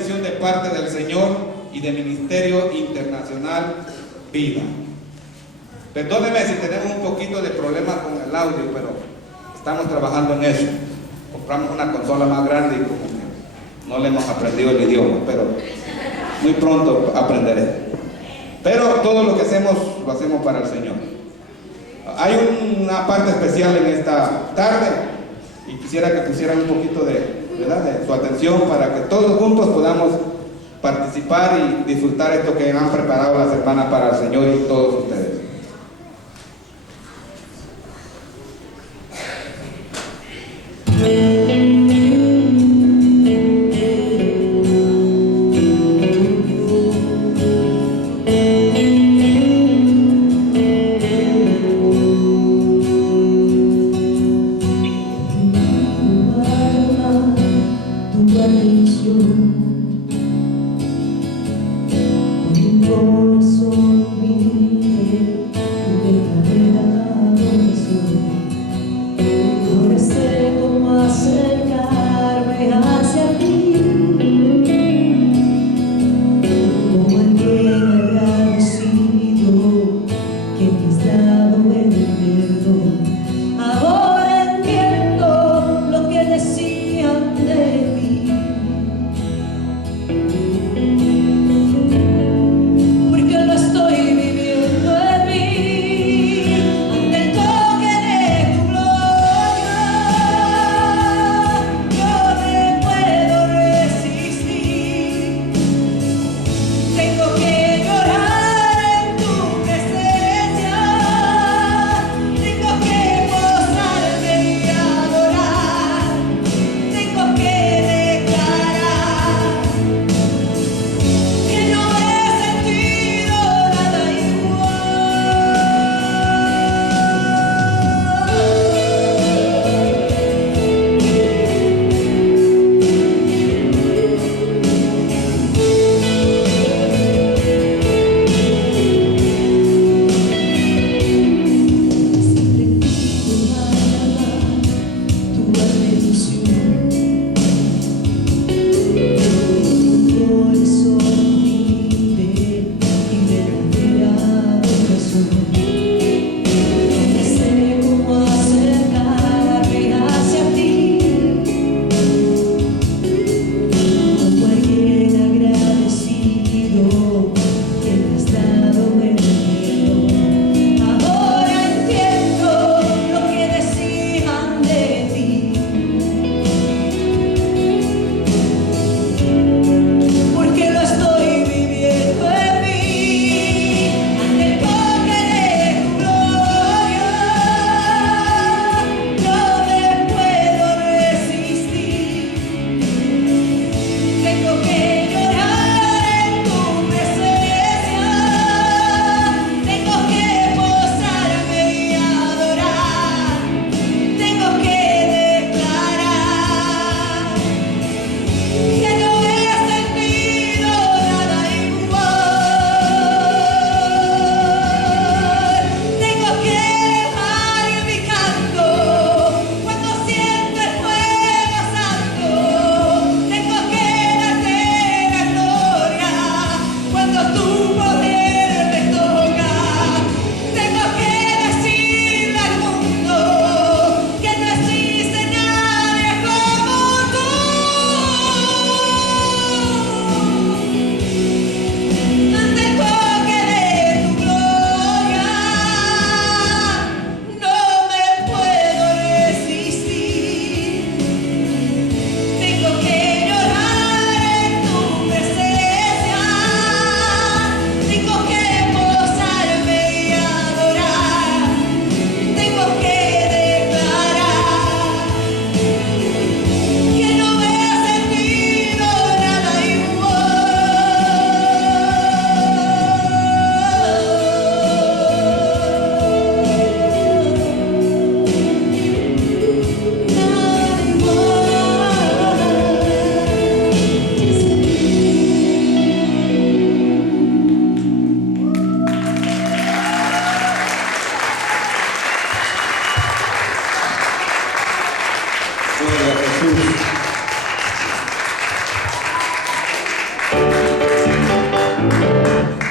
De parte del Señor y de Ministerio Internacional Vida. Perdónenme si tenemos un poquito de problema con el audio, pero estamos trabajando en eso. Compramos una consola más grande y como que no le hemos aprendido el idioma, pero muy pronto aprenderé. Pero todo lo que hacemos, lo hacemos para el Señor. Hay una parte especial en esta tarde y quisiera que pusieran un poquito de su atención para que todos juntos podamos participar y disfrutar esto que han preparado las hermanas para el Señor y todos ustedes. Corazón mío.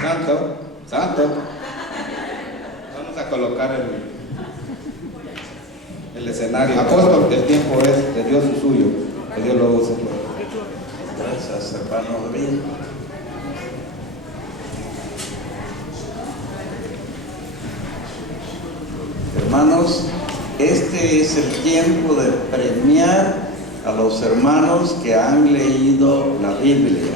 Santo, santo. Vamos a colocar el escenario. Apóstol, el tiempo es de Dios y suyo. Que Dios lo use. Gracias, hermano David. Hermanos, este es el tiempo de premiar a los hermanos que han leído la Biblia.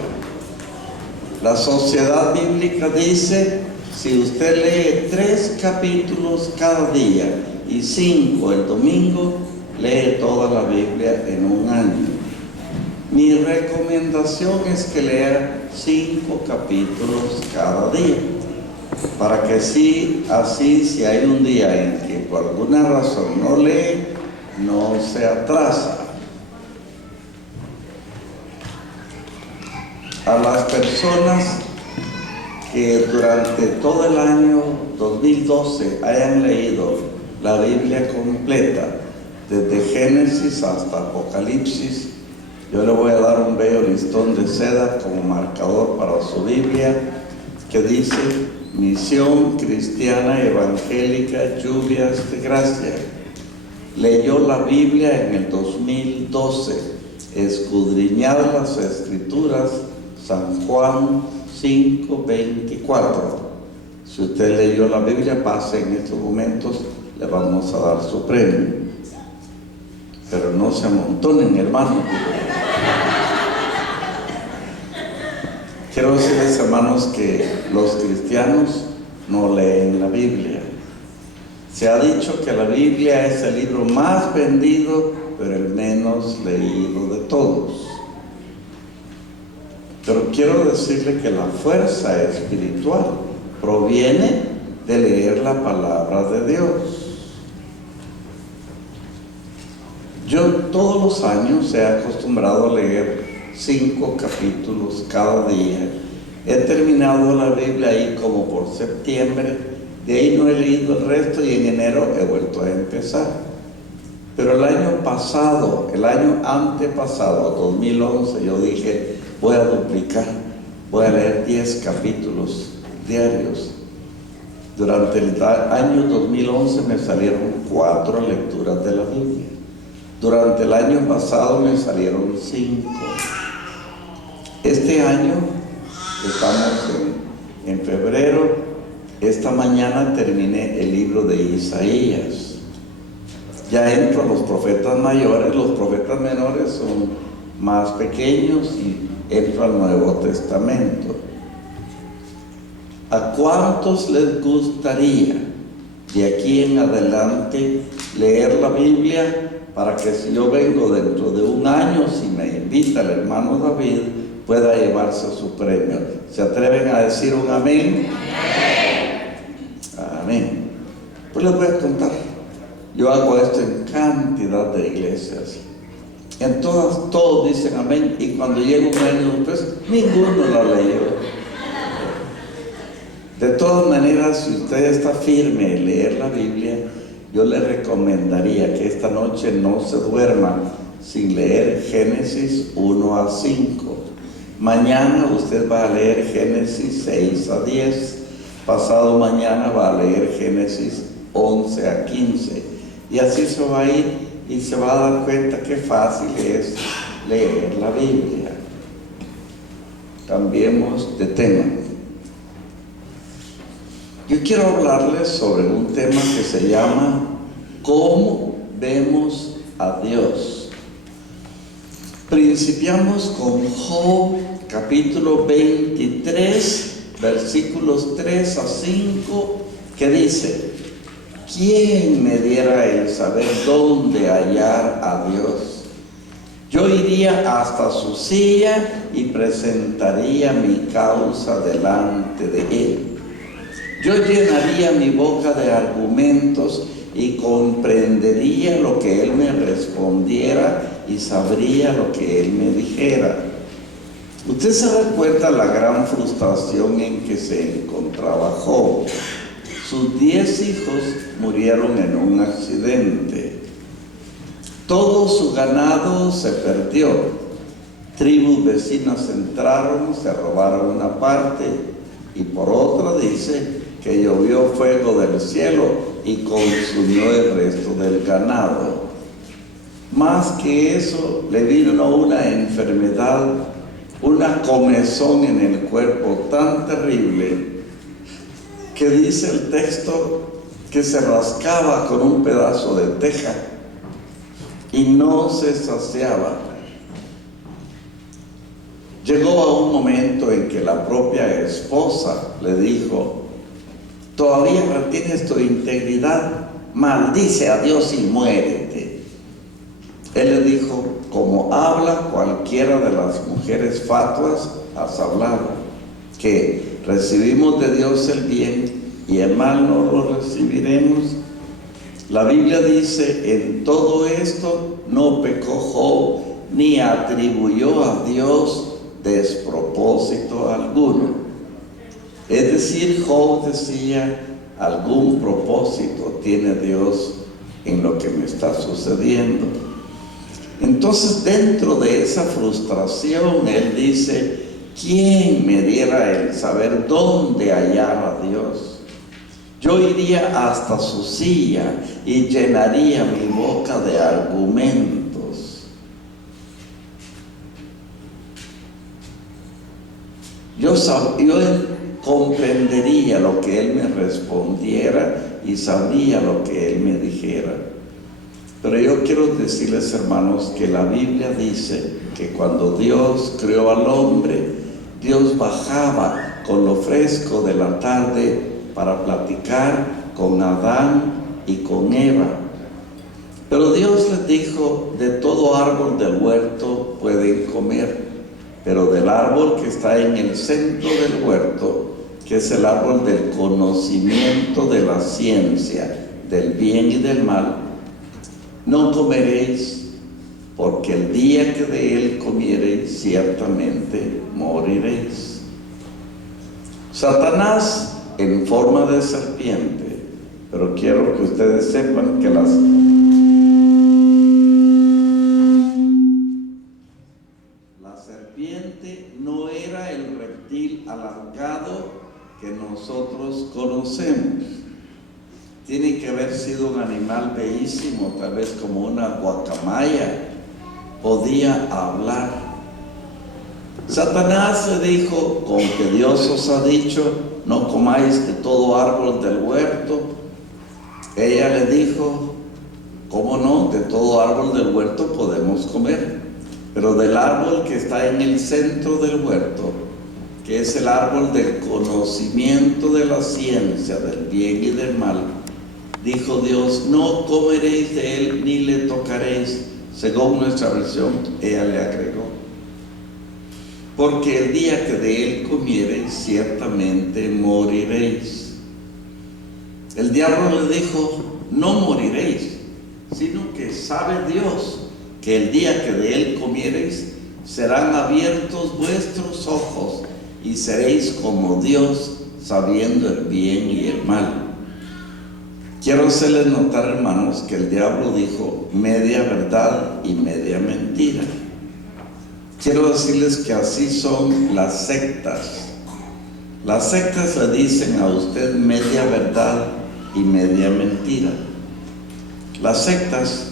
La Sociedad Bíblica dice, si usted lee 3 capítulos cada día y 5 el domingo, lee toda la Biblia en un año. Mi recomendación es que lea 5 capítulos cada día, para que así si hay un día en que por alguna razón no lee, no se atrasa. A las personas que durante todo el año 2012 hayan leído la Biblia completa, desde Génesis hasta Apocalipsis, yo le voy a dar un bello listón de seda como marcador para su Biblia, que dice: Misión Cristiana Evangélica Lluvias de Gracia. Leyó la Biblia en el 2012, escudriñar las Escrituras, San Juan 5:24. Si usted leyó la Biblia, pase en estos momentos, le vamos a dar su premio. Pero no se amontonen, hermanos. Quiero decirles, hermanos, que los cristianos no leen la Biblia. Se ha dicho que la Biblia es el libro más vendido, pero el menos leído de todos. Pero quiero decirle que la fuerza espiritual proviene de leer la palabra de Dios. Yo todos los años he acostumbrado a leer 5 capítulos cada día. He terminado la Biblia ahí como por septiembre, de ahí no he leído el resto y en enero he vuelto a empezar. Pero el año pasado, el año antepasado, 2011, yo dije, voy a duplicar, voy a leer 10 capítulos diarios. Durante el año 2011 me salieron 4 lecturas de la Biblia. Durante el año pasado me salieron 5. Este año, estamos en febrero, esta mañana terminé el libro de Isaías. Ya entro a los profetas mayores, los profetas menores son más pequeños y entro al Nuevo Testamento. ¿A cuántos les gustaría de aquí en adelante leer la Biblia para que si yo vengo dentro de un año, si me invita el hermano David, pueda llevarse su premio? ¿Se atreven a decir un amén? Amén. Amén. Pues les voy a contar. Yo hago esto en cantidad de iglesias. En todas, todos dicen amén, y cuando llega un año después, ninguno lo ha leído. De todas maneras, si usted está firme en leer la Biblia, yo le recomendaría que esta noche no se duerma sin leer Génesis 1 a 5. Mañana usted va a leer Génesis 6 a 10. Pasado mañana va a leer Génesis 11 a 15. Y así se va a ir y se va a dar cuenta qué fácil es leer la Biblia. Cambiemos de tema. Yo quiero hablarles sobre un tema que se llama ¿cómo vemos a Dios? Principiamos con Job, capítulo 23, versículos 3 a 5, que dice: ¿quién me diera el saber dónde hallar a Dios? Yo iría hasta su silla y presentaría mi causa delante de él. Yo llenaría mi boca de argumentos y comprendería lo que él me respondiera y sabría lo que él me dijera. Usted se recuerda la gran frustración en que se encontraba Job. Sus 10 hijos murieron en un accidente. Todo su ganado se perdió. Tribus vecinas entraron, se robaron una parte. y por otra dice que llovió fuego del cielo y consumió el resto del ganado. Más que eso, le vino una enfermedad, una comezón en el cuerpo tan terrible que dice el texto que se rascaba con un pedazo de teja y no se saciaba. Llegó a un momento en que la propia esposa le dijo: todavía retienes tu integridad, maldice a Dios y muérete. Él le dijo: como habla cualquiera de las mujeres fatuas, has hablado, que recibimos de Dios el bien y el mal no lo recibiremos. La Biblia dice: en todo esto no pecó Job, ni atribuyó a Dios despropósito alguno. Es decir, Job decía: algún propósito tiene Dios en lo que me está sucediendo. Entonces, dentro de esa frustración, él dice: ¿quién me diera el saber dónde hallar a Dios? Yo iría hasta su silla y llenaría mi boca de argumentos. Yo comprendería lo que él me respondiera y sabría lo que él me dijera. Pero yo quiero decirles, hermanos, que la Biblia dice que cuando Dios creó al hombre, Dios bajaba con lo fresco de la tarde para platicar con Adán y con Eva. Pero Dios les dijo: de todo árbol del huerto pueden comer, pero del árbol que está en el centro del huerto, que es el árbol del conocimiento de la ciencia, del bien y del mal, no comeréis, porque el día que de él comiereis, ciertamente moriréis. Satanás en forma de serpiente, pero quiero que ustedes sepan que la serpiente no era el reptil alargado que nosotros conocemos. Tiene que haber sido un animal bellísimo, tal vez como una guacamaya. Podía hablar. Satanás le dijo: con que Dios os ha dicho, no comáis de todo árbol del huerto. Ella le dijo: ¿cómo no? De todo árbol del huerto podemos comer, pero del árbol que está en el centro del huerto, que es el árbol del conocimiento de la ciencia, del bien y del mal, dijo Dios: no comeréis de él ni le tocaréis. Según nuestra versión, ella le agregó: porque el día que de él comiereis, ciertamente moriréis. El diablo le dijo: no moriréis, sino que sabe Dios que el día que de él comiereis, serán abiertos vuestros ojos y seréis como Dios, sabiendo el bien y el mal. Quiero hacerles notar, hermanos, que el diablo dijo media verdad y media mentira. Quiero decirles que así son las sectas. Las sectas le dicen a usted media verdad y media mentira. Las sectas,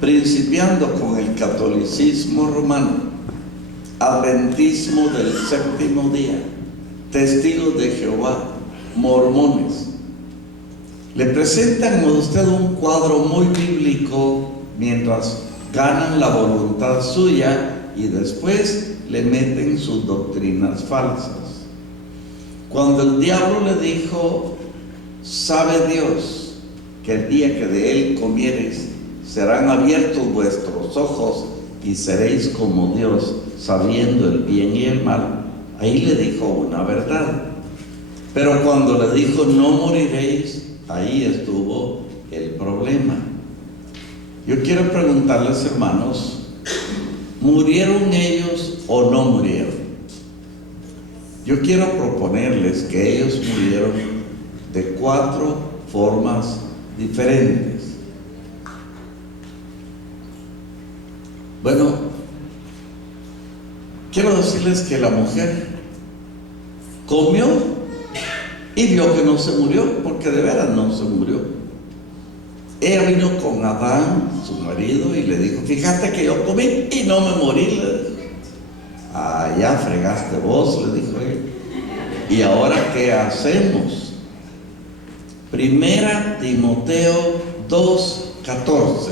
principiando con el catolicismo romano, adventismo del séptimo día, testigos de Jehová, mormones, le presentan a usted un cuadro muy bíblico mientras ganan la voluntad suya y después le meten sus doctrinas falsas. Cuando el diablo le dijo: sabe Dios que el día que de él comiereis, serán abiertos vuestros ojos y seréis como Dios, sabiendo el bien y el mal, ahí le dijo una verdad. Pero cuando le dijo: no moriréis, ahí estuvo el problema. Yo quiero preguntarles, hermanos, ¿murieron ellos o no murieron? Yo quiero proponerles que ellos murieron de 4 formas diferentes. Bueno, quiero decirles que la mujer comió y vio que no se murió, porque de veras no se murió. Ella vino con Adán, su marido, y le dijo: fíjate que yo comí y no me morí, le dijo. Ah, ya fregaste vos, le dijo ella. ¿Y ahora qué hacemos? Primera Timoteo 2:14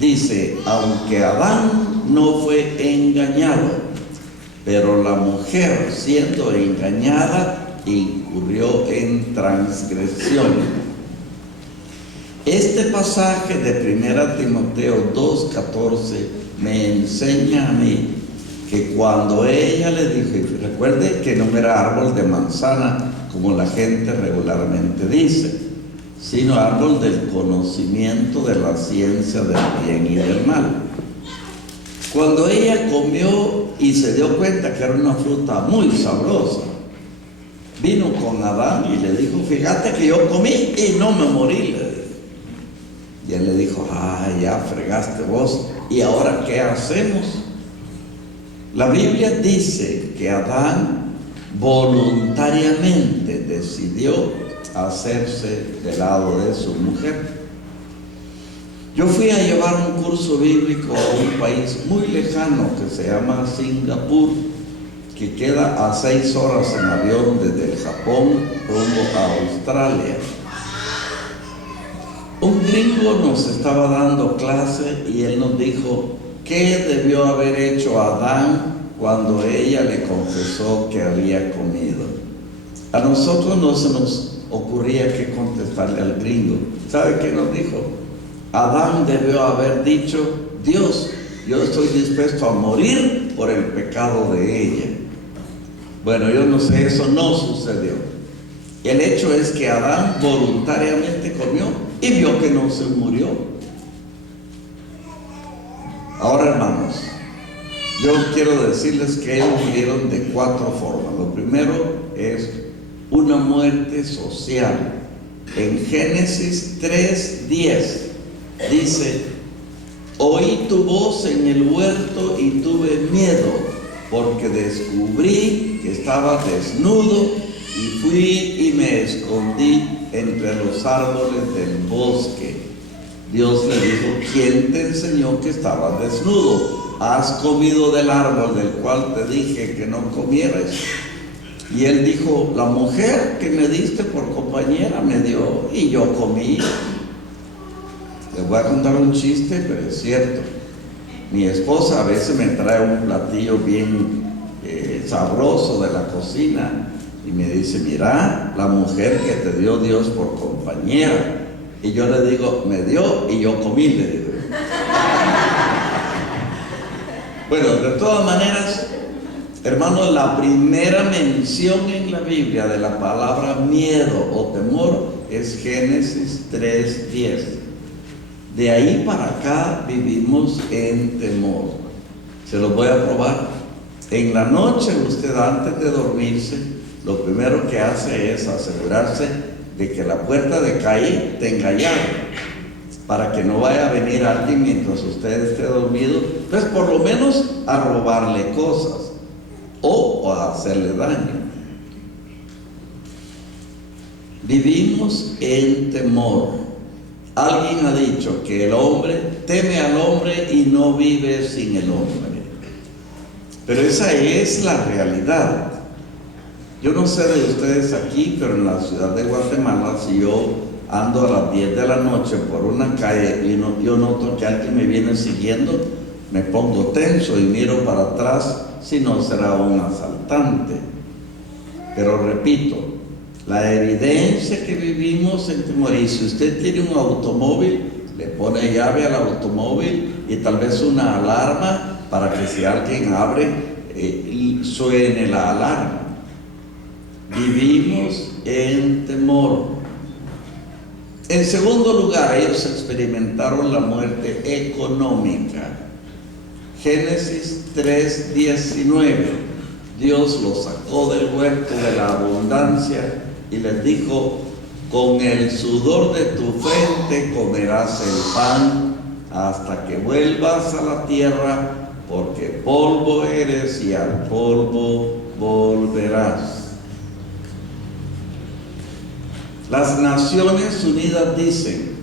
dice: aunque Adán no fue engañado, pero la mujer, siendo engañada, incurrió en transgresión. Este pasaje de Primera Timoteo 2:14 me enseña a mí que cuando ella le dijo, y recuerde que no era árbol de manzana como la gente regularmente dice, sino árbol del conocimiento de la ciencia del bien y del mal. Cuando ella comió y se dio cuenta que era una fruta muy sabrosa, vino con Adán y le dijo: fíjate que yo comí y no me morí, le dijo. Y él le dijo: ah, ya fregaste vos, ¿y ahora qué hacemos? La Biblia dice que Adán voluntariamente decidió hacerse del lado de su mujer. Yo fui a llevar un curso bíblico a un país muy lejano que se llama Singapur, que queda a 6 horas en avión desde el Japón rumbo a Australia. Un gringo nos estaba dando clase y él nos dijo: ¿qué debió haber hecho Adán cuando ella le confesó que había comido? A nosotros no se nos ocurría qué contestarle al gringo. ¿Sabe qué nos dijo? Adán debió haber dicho: Dios, yo estoy dispuesto a morir por el pecado de ella. Bueno, yo no sé, eso no sucedió. El hecho es que Adán voluntariamente comió y vio que no se murió. Ahora, hermanos, yo quiero decirles que ellos murieron de 4 formas. Lo primero es una muerte social. En Génesis 3:10 dice: oí tu voz en el huerto y tuve miedo, porque descubrí que estaba desnudo y fui y me escondí entre los árboles del bosque. Dios le dijo: ¿quién te enseñó que estabas desnudo? ¿Has comido del árbol del cual te dije que no comieras? Y él dijo: la mujer que me diste por compañera me dio y yo comí. Les voy a contar un chiste, pero es cierto. Mi esposa a veces me trae un platillo bien sabroso de la cocina y me dice: mira, la mujer que te dio Dios por compañera. Y yo le digo: me dio y yo comí, le digo. Bueno, de todas maneras, hermanos, la primera mención en la Biblia de la palabra miedo o temor es Génesis 3:10. De ahí para acá vivimos en temor. Se los voy a probar. En la noche, usted antes de dormirse, lo primero que hace es asegurarse de que la puerta de calle tenga llave, para que no vaya a venir alguien mientras usted esté dormido, pues por lo menos a robarle cosas o a hacerle daño. Vivimos en temor. Alguien ha dicho que el hombre teme al hombre y no vive sin el hombre. Pero esa es la realidad. Yo no sé de ustedes aquí, pero en la ciudad de Guatemala, si yo ando a las 10 de la noche por una calle y yo noto que alguien me viene siguiendo, me pongo tenso y miro para atrás, si no será un asaltante. Pero repito, la evidencia que vivimos en temor, y si usted tiene un automóvil, le pone llave al automóvil y tal vez una alarma para que si alguien abre, suene la alarma. Vivimos en temor. En segundo lugar, ellos experimentaron la muerte económica. Génesis 3:19. Dios los sacó del huerto de la abundancia y les dijo: con el sudor de tu frente comerás el pan hasta que vuelvas a la tierra, porque polvo eres y al polvo volverás. volverás. Las Naciones Unidas dicen,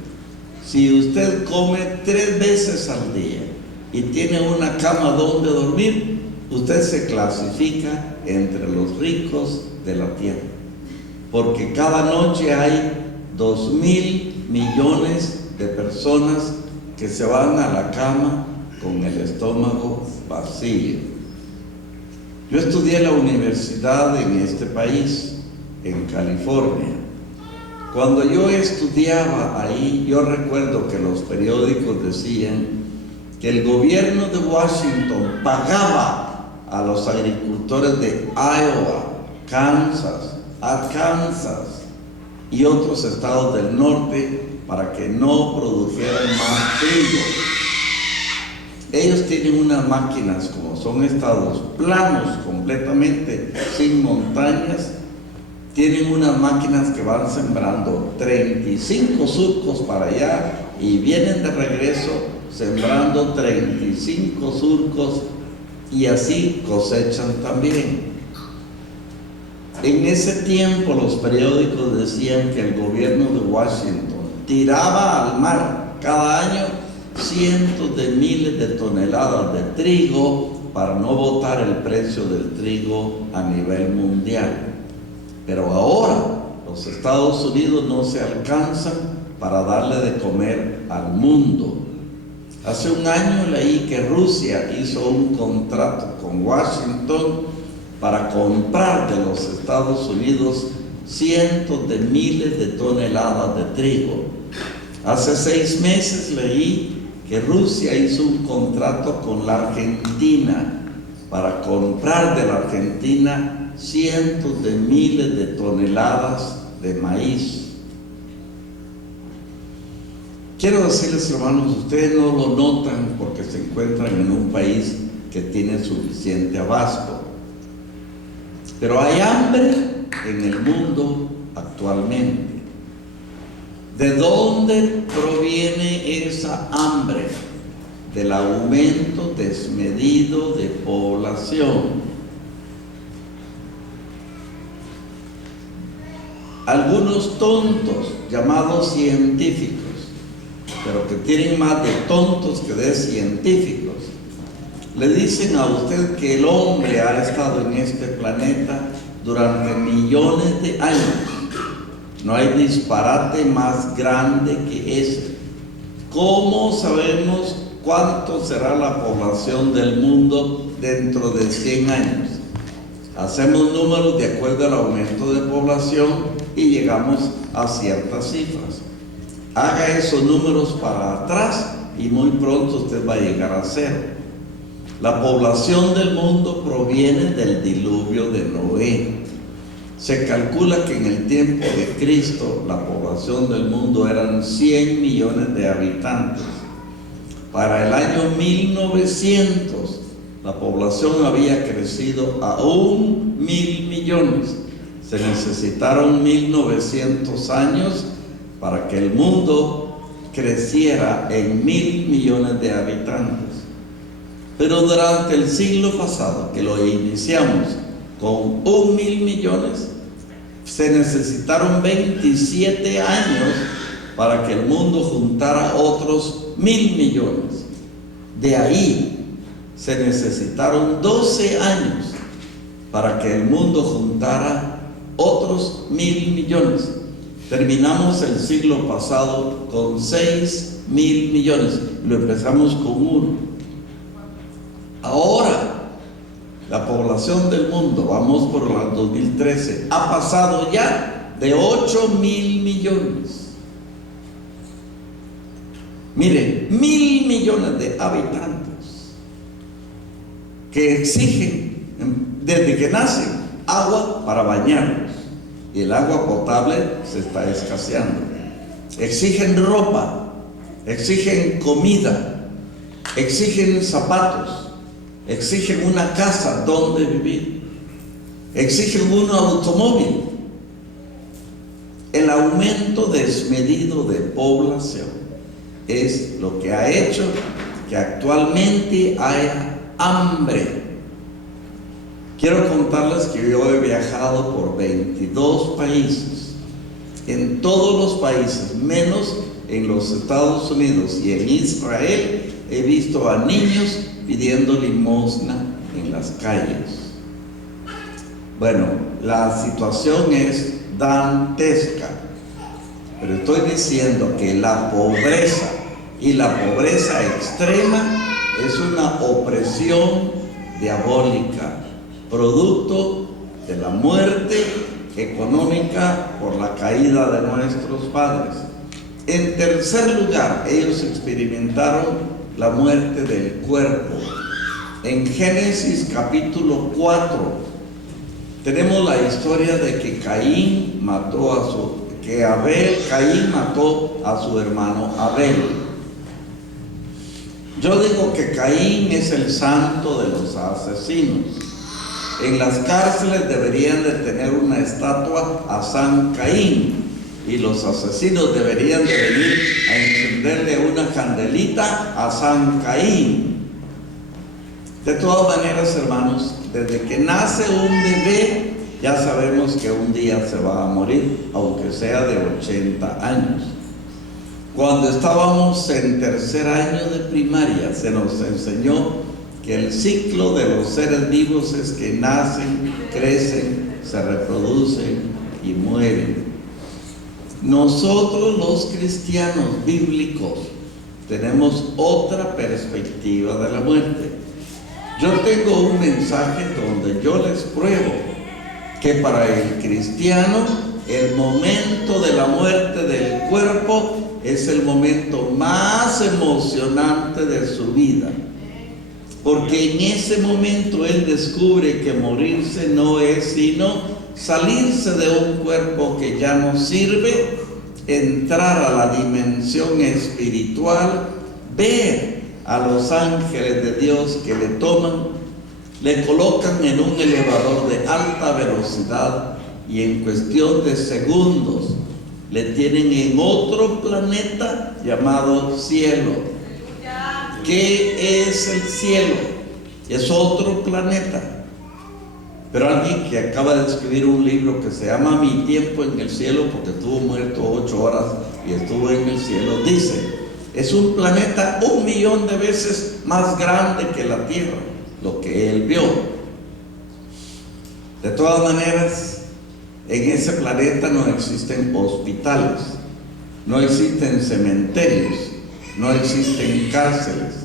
si usted come 3 veces al día y tiene una cama donde dormir, usted se clasifica entre los ricos de la tierra. Porque cada noche hay 2.000 millones de personas que se van a la cama con el estómago vacío. Yo estudié en la universidad en este país, en California. Cuando yo estudiaba ahí, yo recuerdo que los periódicos decían que el gobierno de Washington pagaba a los agricultores de Iowa, Kansas, Arkansas y otros estados del norte para que no produjeran más trigo. Ellos tienen unas máquinas, como son estados planos completamente, sin montañas, tienen unas máquinas que van sembrando 35 surcos para allá y vienen de regreso sembrando 35 surcos y así cosechan también. En ese tiempo los periódicos decían que el gobierno de Washington tiraba al mar cada año cientos de miles de toneladas de trigo para no botar el precio del trigo a nivel mundial. Pero ahora los Estados Unidos no se alcanzan para darle de comer al mundo. Hace un año leí que Rusia hizo un contrato con Washington para comprar de los Estados Unidos cientos de miles de toneladas de trigo. Hace 6 meses leí que Rusia hizo un contrato con la Argentina para comprar de la Argentina cientos de miles de toneladas de maíz. Quiero decirles, hermanos, ustedes no lo notan porque se encuentran en un país que tiene suficiente abasto. Pero hay hambre en el mundo actualmente. ¿De dónde proviene esa hambre? Del aumento desmedido de población. Algunos tontos llamados científicos, pero que tienen más de tontos que de científicos, le dicen a usted que el hombre ha estado en este planeta durante millones de años. No hay disparate más grande que ese. ¿Cómo sabemos cuánto será la población del mundo dentro de 100 años? Hacemos números de acuerdo al aumento de población y llegamos a ciertas cifras. Haga esos números para atrás y muy pronto usted va a llegar a cero. La población del mundo proviene del diluvio de Noé. Se calcula que en el tiempo de Cristo la población del mundo eran 100 millones de habitantes. Para el año 1900 la población había crecido a 1.000 millones. Se necesitaron 1900 años para que el mundo creciera en 1.000 millones de habitantes. Pero durante el siglo pasado, que lo iniciamos con 1.000 millones, se necesitaron 27 años para que el mundo juntara otros 1.000 millones. De ahí se necesitaron 12 años para que el mundo juntara otros 1.000 millones. Terminamos el siglo pasado con 6.000 millones. Lo empezamos con 1. Ahora, la población del mundo, vamos por el 2013, ha pasado ya de 8.000 millones. Miren, 1.000 millones de habitantes que exigen, desde que nacen, agua para bañarlos. Y el agua potable se está escaseando. Exigen ropa, exigen comida, exigen zapatos, exigen una casa donde vivir, exigen un automóvil. El aumento desmedido de población es lo que ha hecho que actualmente haya hambre. Quiero contarles que yo he viajado por 22 países. En todos los países, menos en los Estados Unidos y en Israel, he visto a niños pidiendo limosna en las calles. Bueno, la situación es dantesca, pero estoy diciendo que la pobreza y la pobreza extrema es una opresión diabólica, producto de la muerte económica por la caída de nuestros padres. En tercer lugar, ellos experimentaron la muerte del cuerpo. En Génesis capítulo 4 tenemos la historia de que Caín mató a su hermano Abel. Yo digo que Caín es el santo de los asesinos. En las cárceles deberían de tener una estatua a San Caín, y los asesinos deberían de venir a encenderle una candelita a San Caín. De todas maneras, hermanos, desde que nace un bebé, ya sabemos que un día se va a morir, aunque sea de 80 años. Cuando estábamos en tercer año de primaria, se nos enseñó que el ciclo de los seres vivos es que nacen, crecen, se reproducen y mueren. Nosotros los cristianos bíblicos tenemos otra perspectiva de la muerte. Yo tengo un mensaje donde yo les pruebo que para el cristiano el momento de la muerte del cuerpo es el momento más emocionante de su vida, porque en ese momento él descubre que morirse no es sino salirse de un cuerpo que ya no sirve, entrar a la dimensión espiritual, ver a los ángeles de Dios que le toman, le colocan en un elevador de alta velocidad y en cuestión de segundos le tienen en otro planeta llamado cielo. ¿Qué es el cielo? Es otro planeta. Pero alguien que acaba de escribir un libro que se llama Mi tiempo en el cielo, porque estuvo muerto 8 horas y estuvo en el cielo, dice, es un planeta 1.000.000 de veces más grande que la Tierra, lo que él vio. De todas maneras, en ese planeta no existen hospitales, no existen cementerios, no existen cárceles.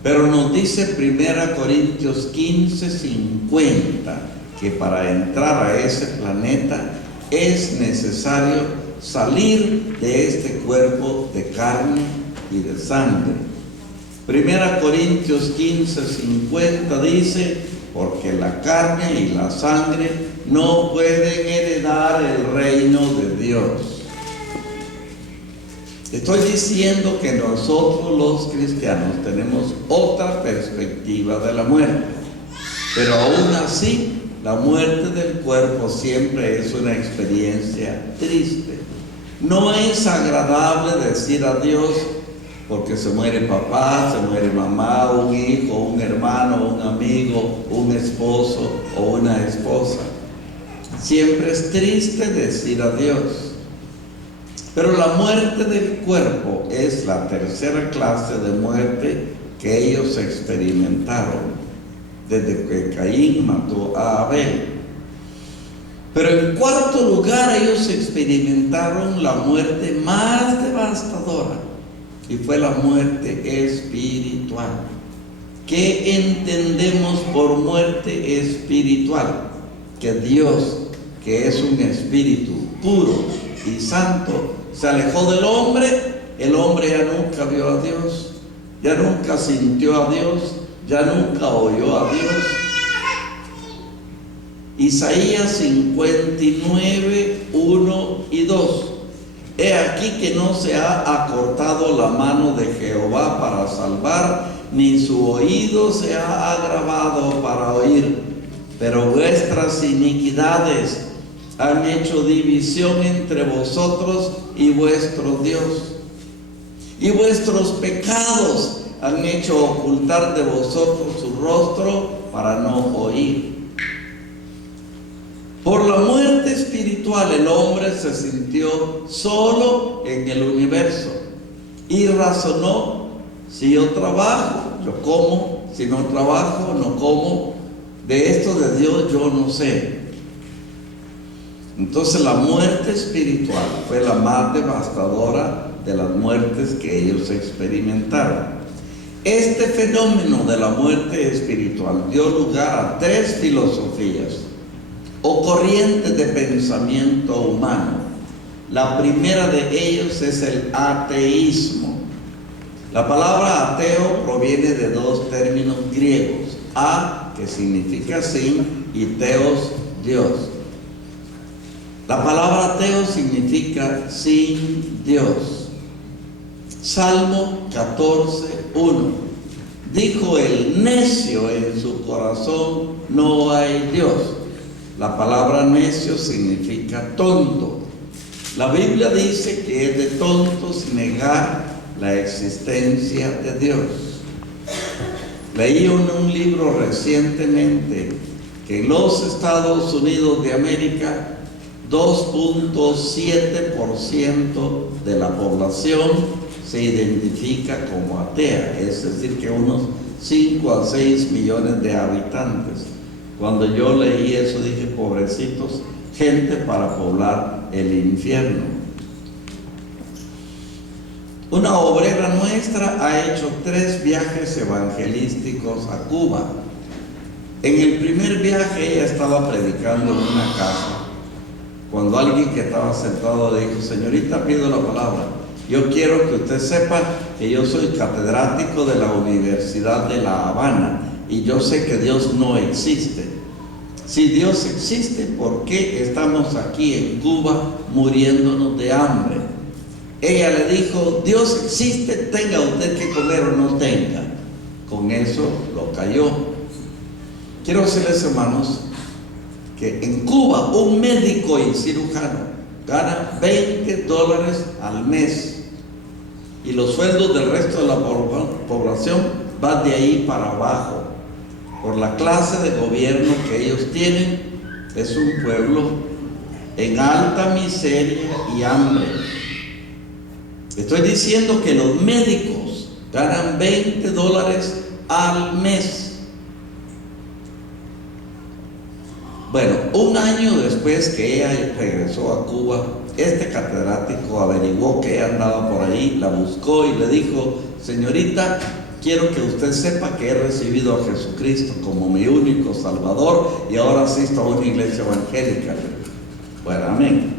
Pero nos dice 1 Corintios 15:50 que para entrar a ese planeta es necesario salir de este cuerpo de carne y de sangre. 1 Corintios 15:50 dice, porque la carne y la sangre no pueden heredar el reino de Dios. Estoy diciendo que nosotros los cristianos tenemos otra perspectiva de la muerte, pero aún así la muerte del cuerpo siempre es una experiencia triste. No es agradable decir adiós porque se muere papá, se muere mamá, un hijo, un hermano, un amigo, un esposo o una esposa. Siempre es triste decir adiós. Pero la muerte del cuerpo es la tercera clase de muerte que ellos experimentaron desde que Caín mató a Abel. Pero en cuarto lugar, ellos experimentaron la muerte más devastadora, y fue la muerte espiritual. ¿Qué entendemos por muerte espiritual? Que Dios, que es un espíritu puro y santo, se alejó del hombre. El hombre ya nunca vio a Dios, ya nunca sintió a Dios, ya nunca oyó a Dios. Isaías 59, 1 y 2. He aquí que no se ha acortado la mano de Jehová para salvar, ni su oído se ha agravado para oír, pero vuestras iniquidades han hecho división entre vosotros y vuestro Dios, y vuestros pecados han hecho ocultar de vosotros su rostro para no oír. Por la muerte espiritual el hombre se sintió solo en el universo y razonó: si yo trabajo, yo como; si no trabajo, no como. De esto de Dios yo no sé. Entonces la muerte espiritual fue la más devastadora de las muertes que ellos experimentaron. Este fenómeno de la muerte espiritual dio lugar a 3 filosofías o corrientes de pensamiento humano. La primera de ellos es el ateísmo. La palabra ateo proviene de 2 términos griegos: a, que significa sin, y teos, Dios. La palabra ateo significa sin Dios. Salmo 14:1: dijo el necio en su corazón: no hay Dios. La palabra necio significa tonto. La Biblia dice que es de tontos negar la existencia de Dios. Leí en un libro recientemente que en los Estados Unidos de América 2.7% de la población se identifica como atea, es decir, que unos 5 a 6 millones de habitantes. Cuando yo leí eso dije: pobrecitos, gente para poblar el infierno. Una obrera nuestra ha hecho 3 viajes evangelísticos a Cuba. En el primer viaje ella estaba predicando en una casa, cuando alguien que estaba sentado le dijo: señorita, pido la palabra. Yo quiero que usted sepa que yo soy catedrático de la Universidad de La Habana y yo sé que Dios no existe. Si Dios existe, ¿por qué estamos aquí en Cuba muriéndonos de hambre? Ella le dijo: Dios existe, tenga usted que comer o no tenga. Con eso lo cayó. Quiero decirles, hermanos, que en Cuba un médico y cirujano gana $20 al mes, y los sueldos del resto de la población van de ahí para abajo. Por la clase de gobierno que ellos tienen, es un pueblo en alta miseria y hambre. Estoy diciendo que los médicos ganan $20 al mes. Bueno, un año después que ella regresó a Cuba, este catedrático averiguó que ella andaba por ahí, la buscó y le dijo: señorita, quiero que usted sepa que he recibido a Jesucristo como mi único Salvador y ahora asisto a una iglesia evangélica. Bueno, amén.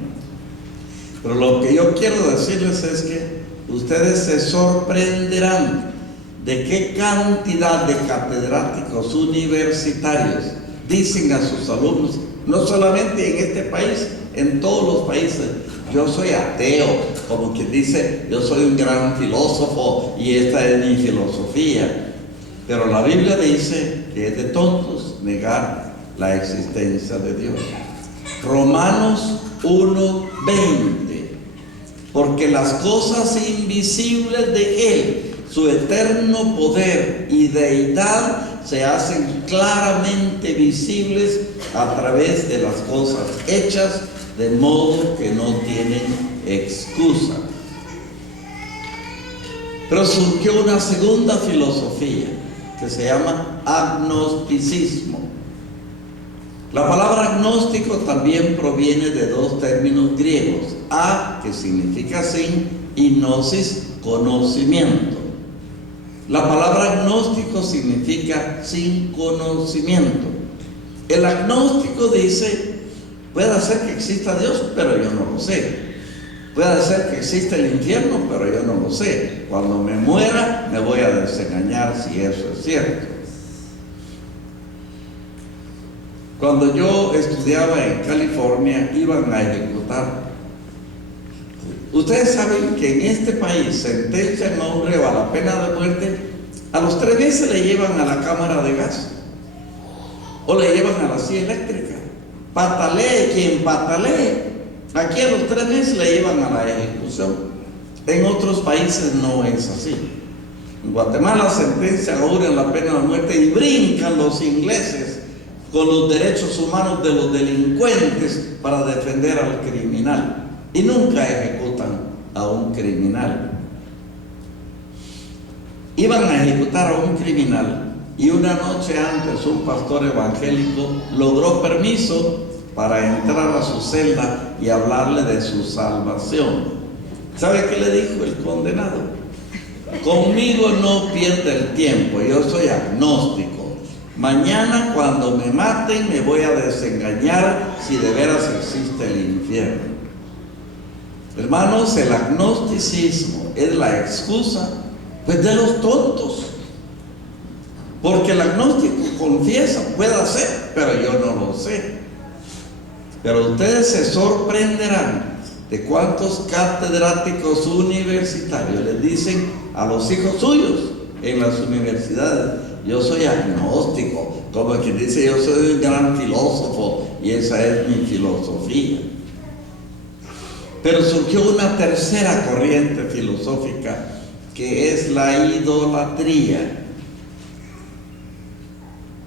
Pero lo que yo quiero decirles es que ustedes se sorprenderán de qué cantidad de catedráticos universitarios dicen a sus alumnos, no solamente en este país, en todos los países: yo soy ateo, como quien dice, yo soy un gran filósofo y esta es mi filosofía. Pero la Biblia dice que es de tontos negar la existencia de Dios. Romanos 1:20: porque las cosas invisibles de Él, su eterno poder y deidad, se hacen claramente visibles a través de las cosas hechas, de modo que no tienen excusa. Pero surgió una segunda filosofía que se llama agnosticismo. La palabra agnóstico también proviene de 2 términos griegos: a, que significa sin, y gnosis, conocimiento. La palabra agnóstico significa sin conocimiento. El agnóstico dice: puede ser que exista Dios, pero yo no lo sé. Puede ser que exista el infierno, pero yo no lo sé. Cuando me muera me voy a desengañar si eso es cierto. Cuando yo estudiaba en California, iban a ejecutar. Ustedes saben que en este país sentencian a un reo a la pena de muerte, a los 3 meses le llevan a la cámara de gas o le llevan a la silla eléctrica. Patalee quien patalee, aquí a los 3 meses le llevan a la ejecución. En otros países no es así. En Guatemala sentencian a uno en la pena de muerte y brincan los ingleses con los derechos humanos de los delincuentes para defender al criminal. Y nunca ejecutan a un criminal. Iban a ejecutar a un criminal y una noche antes un pastor evangélico logró permiso para entrar a su celda y hablarle de su salvación. ¿Sabe qué le dijo el condenado? Conmigo no pierde el tiempo, yo soy agnóstico. Mañana cuando me maten me voy a desengañar si de veras existe el infierno. Hermanos, el agnosticismo es la excusa pues de los tontos. Porque el agnóstico confiesa, puede ser, pero yo no lo sé. Pero ustedes se sorprenderán de cuántos catedráticos universitarios les dicen a los hijos suyos en las universidades: yo soy agnóstico, como quien dice yo soy un gran filósofo y esa es mi filosofía. Pero surgió una tercera corriente filosófica que es la idolatría.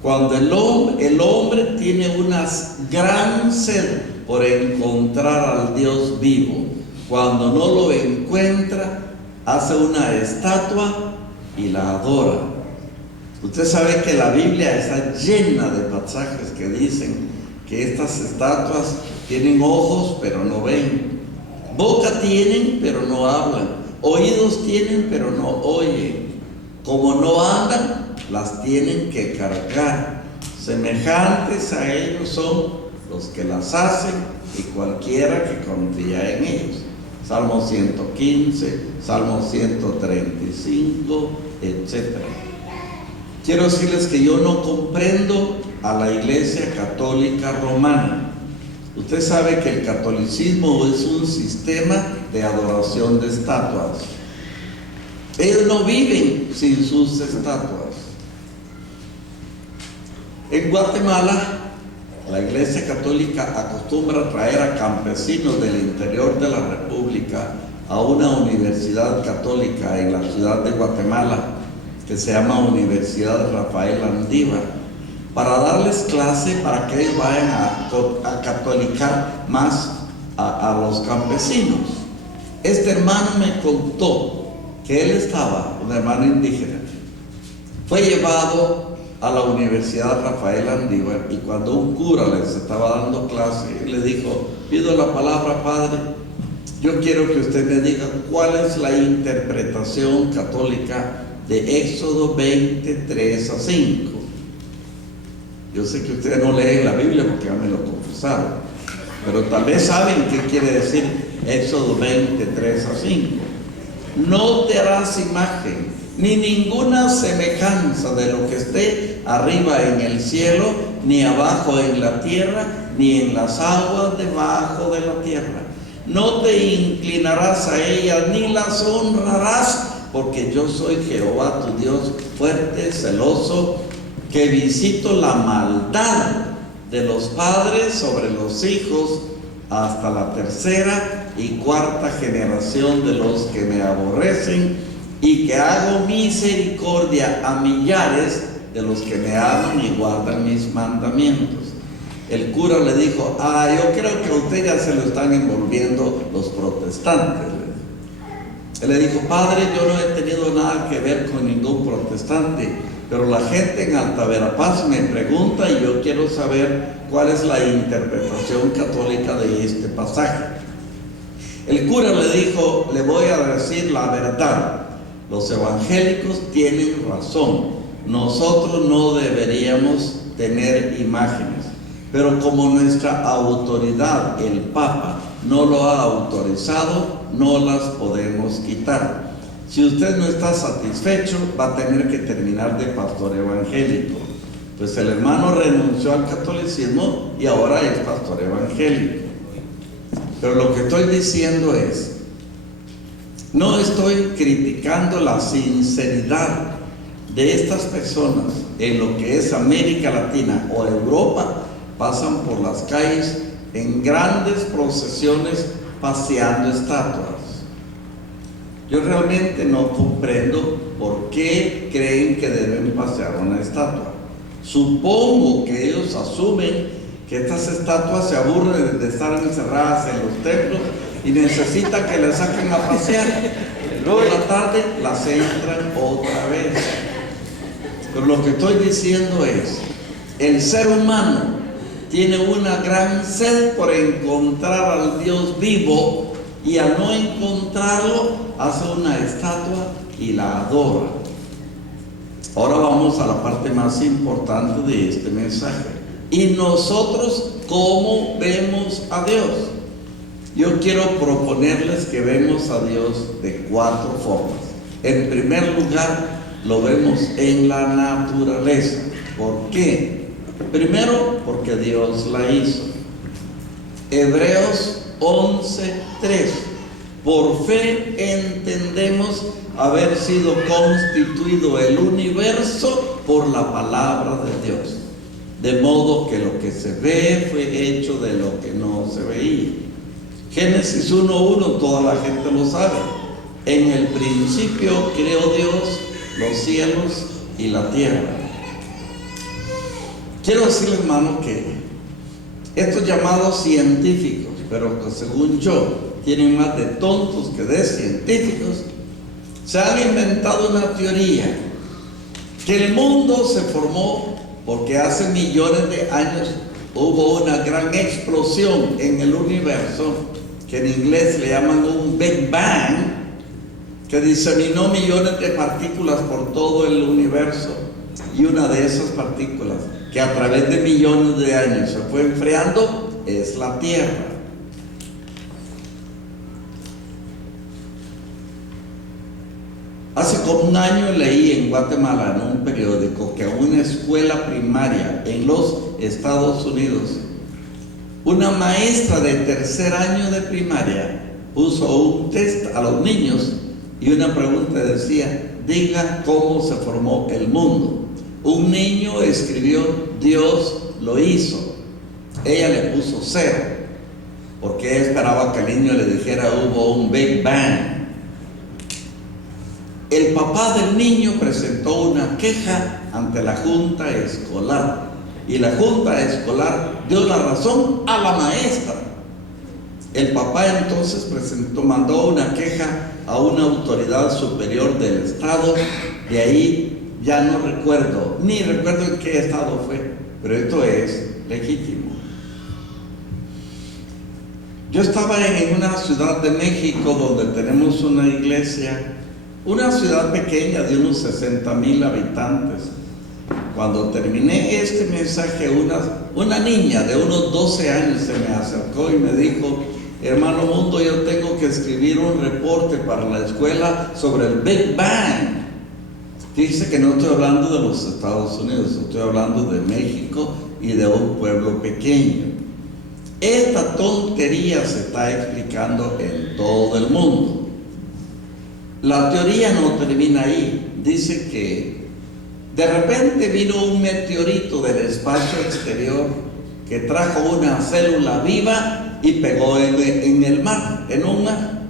Cuando el hombre tiene una gran sed por encontrar al Dios vivo, cuando no lo encuentra, hace una estatua y la adora. Usted sabe que la Biblia está llena de pasajes que dicen que estas estatuas tienen ojos pero no ven, boca tienen pero no hablan, oídos tienen pero no oyen, como no andan, las tienen que cargar. Semejantes a ellos son los que las hacen y cualquiera que confía en ellos. Salmo 115, Salmo 135, etc. Quiero decirles que yo no comprendo a la Iglesia Católica Romana. Usted sabe que el catolicismo es un sistema de adoración de estatuas. Ellos no viven sin sus estatuas. En Guatemala, la Iglesia Católica acostumbra traer a campesinos del interior de la República a una universidad católica en la ciudad de Guatemala, que se llama Universidad Rafael Andívar, para darles clase para que ellos vayan a catolicar más a los campesinos. Este hermano me contó que él estaba, un hermano indígena, fue llevado a la Universidad Rafael Andívar, y cuando un cura les estaba dando clase, le dijo: pido la palabra, padre, yo quiero que usted me diga cuál es la interpretación católica de Éxodo 23 a 5. Yo sé que ustedes no leen la Biblia porque ya me lo confesaron, pero tal vez saben qué quiere decir Éxodo 23 a 5. No te harás imagen ni ninguna semejanza de lo que esté arriba en el cielo, ni abajo en la tierra, ni en las aguas debajo de la tierra. No te inclinarás a ellas, ni las honrarás, porque yo soy Jehová tu Dios, fuerte, celoso, que visito la maldad de los padres sobre los hijos hasta la tercera y cuarta generación de los que me aborrecen, y que hago misericordia a millares de los que me aman y guardan mis mandamientos. El cura le dijo: yo creo que a usted ya se lo están envolviendo los protestantes. Él le dijo: padre, yo no he tenido nada que ver con ningún protestante, pero la gente en Alta Verapaz me pregunta y yo quiero saber cuál es la interpretación católica de este pasaje. El cura le dijo: le voy a decir la verdad. Los evangélicos tienen razón. Nosotros no deberíamos tener imágenes, pero como nuestra autoridad, el Papa, no lo ha autorizado, no las podemos quitar. Si usted no está satisfecho, va a tener que terminar de pastor evangélico. Pues el hermano renunció al catolicismo y ahora es pastor evangélico. Pero lo que estoy diciendo es, no estoy criticando la sinceridad de estas personas en lo que es América Latina o Europa. Pasan por las calles en grandes procesiones paseando estatuas. Yo realmente no comprendo por qué creen que deben pasear una estatua. Supongo que ellos asumen que estas estatuas se aburren de estar encerradas en los templos y necesitan que las saquen a pasear. Luego en la tarde las entran otra vez. Pero lo que estoy diciendo es, el ser humano tiene una gran sed por encontrar al Dios vivo, y al no encontrarlo hace una estatua y la adora. Ahora vamos a la parte más importante de este mensaje. ¿Y nosotros cómo vemos a Dios? Yo quiero proponerles que vemos a Dios de 4 formas. En primer lugar, lo vemos en la naturaleza. ¿Por qué? Primero, porque Dios la hizo. Hebreos 11:3. Por fe entendemos haber sido constituido el universo por la palabra de Dios, de modo que lo que se ve fue hecho de lo que no se veía. Génesis 1:1, toda la gente lo sabe. En el principio creó Dios los cielos y la tierra. Quiero decirle, hermano, que estos llamados científicos, pero que según yo tienen más de tontos que de científicos, se han inventado una teoría que el mundo se formó porque hace millones de años hubo una gran explosión en el universo, que en inglés le llaman un Big Bang, que diseminó millones de partículas por todo el universo, y una de esas partículas que a través de millones de años se fue enfriando es la Tierra. Hace como un año leí en Guatemala, en un periódico, que a una escuela primaria en los Estados Unidos, una maestra de tercer año de primaria puso un test a los niños y una pregunta decía: diga cómo se formó el mundo. Un niño escribió: Dios lo hizo. Ella le puso 0, porque ella esperaba que el niño le dijera: hubo un Big Bang. El papá del niño presentó una queja ante la junta escolar, y la junta escolar dio la razón a la maestra. El papá entonces mandó una queja a una autoridad superior del estado. De ahí ya no recuerdo, ni recuerdo en qué estado fue, pero esto es legítimo. Yo estaba en una ciudad de México donde tenemos una iglesia, una ciudad pequeña de unos 60,000 habitantes. Cuando terminé este mensaje, una niña de unos 12 años se me acercó y me dijo: hermano Mundo, yo tengo que escribir un reporte para la escuela sobre el Big Bang. Fíjese que no estoy hablando de los Estados Unidos, estoy hablando de México y de un pueblo pequeño. Esta tontería se está explicando en todo el mundo. La teoría no termina ahí. Dice que de repente vino un meteorito del espacio exterior que trajo una célula viva y pegó en el mar, en un mar.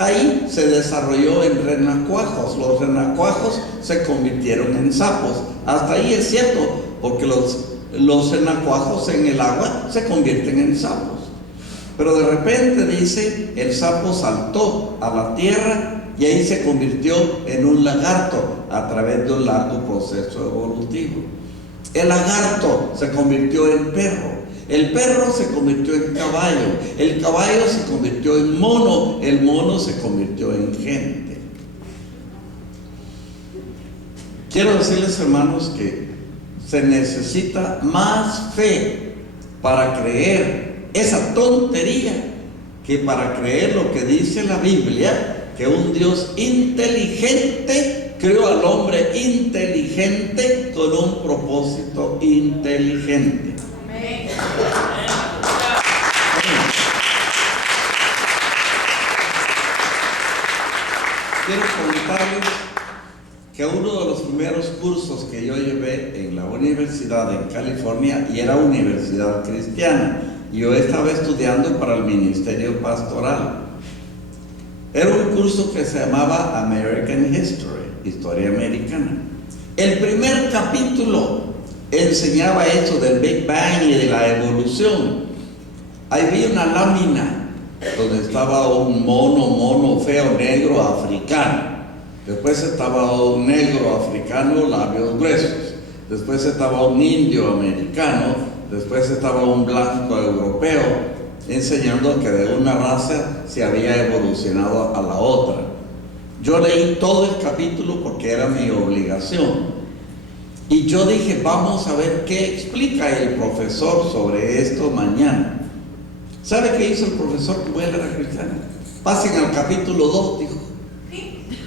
Ahí se desarrolló en renacuajos. Los renacuajos se convirtieron en sapos. Hasta ahí es cierto, porque los renacuajos en el agua se convierten en sapos. Pero de repente, dice, el sapo saltó a la tierra y ahí se convirtió en un lagarto a través de un largo proceso evolutivo. El lagarto se convirtió en perro, el perro se convirtió en caballo, el caballo se convirtió en mono, el mono se convirtió en gente. Quiero decirles, hermanos, que se necesita más fe para creer esa tontería que para creer lo que dice la Biblia, que un Dios inteligente creó al hombre inteligente con un propósito inteligente. Amén. Quiero contarles que uno de los primeros cursos que yo llevé en la universidad en California, y era universidad cristiana, yo estaba estudiando para el ministerio pastoral. Era un curso que se llamaba American History, historia americana. El primer capítulo enseñaba eso del Big Bang y de la evolución. Ahí vi una lámina donde estaba un mono feo, negro, africano. Después estaba un negro africano, labios gruesos. Después estaba un indio americano. Después estaba un blanco europeo, enseñando que de una raza se había evolucionado a la otra. Yo leí todo el capítulo porque era mi obligación. Y yo dije, vamos a ver qué explica el profesor sobre esto mañana. ¿Sabe qué hizo el profesor como él era cristiano? Pasen al capítulo 2, dijo.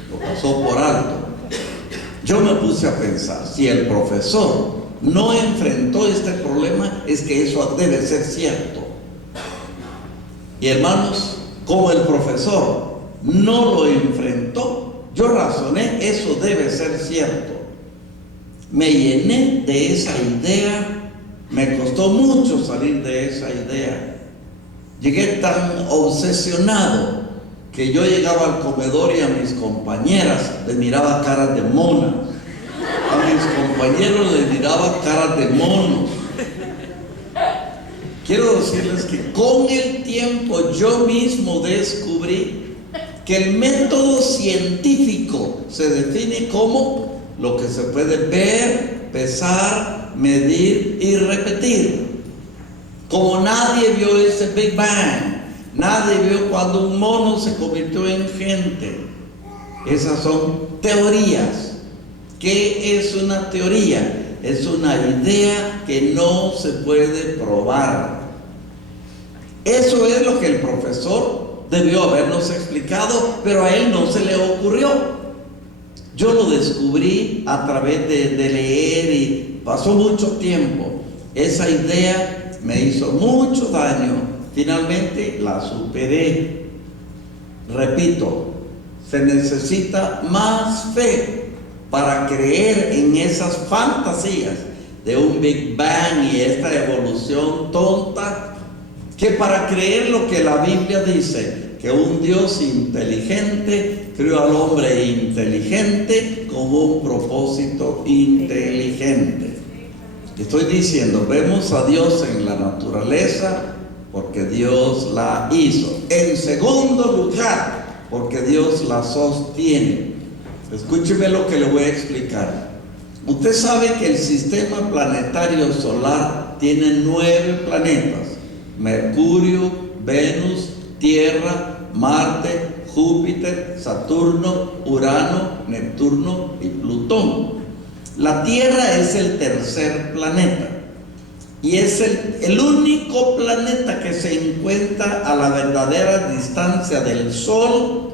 Lo pasó por alto. Yo me puse a pensar, si el profesor no enfrentó este problema, es que eso debe ser cierto. Y hermanos, como el profesor no lo enfrentó, yo razoné, eso debe ser cierto. Me llené de esa idea, me costó mucho salir de esa idea. Llegué tan obsesionado que yo llegaba al comedor y a mis compañeras les miraba caras de monas. A mis compañeros les miraba caras de monos. Quiero decirles que con el tiempo yo mismo descubrí que el método científico se define como lo que se puede ver, pesar, medir y repetir. Como nadie vio ese Big Bang, nadie vio cuando un mono se convirtió en gente. Esas son teorías. ¿Qué es una teoría? Es una idea que no se puede probar. Eso es lo que el profesor debió habernos explicado, pero a él no se le ocurrió. Yo lo descubrí a través de leer y pasó mucho tiempo. Esa idea me hizo mucho daño. Finalmente la superé. Repito, se necesita más fe para creer en esas fantasías de un Big Bang y esta evolución tonta, que para creer lo que la Biblia dice, que un Dios inteligente creó al hombre inteligente con un propósito inteligente. Estoy diciendo, vemos a Dios en la naturaleza porque Dios la hizo. En segundo lugar, porque Dios la sostiene. Escúcheme lo que le voy a explicar. Usted sabe que el sistema planetario solar tiene 9 planetas: Mercurio, Venus, Tierra, Marte, Júpiter, Saturno, Urano, Neptuno y Plutón. La Tierra es el tercer planeta y es el único planeta que se encuentra a la verdadera distancia del Sol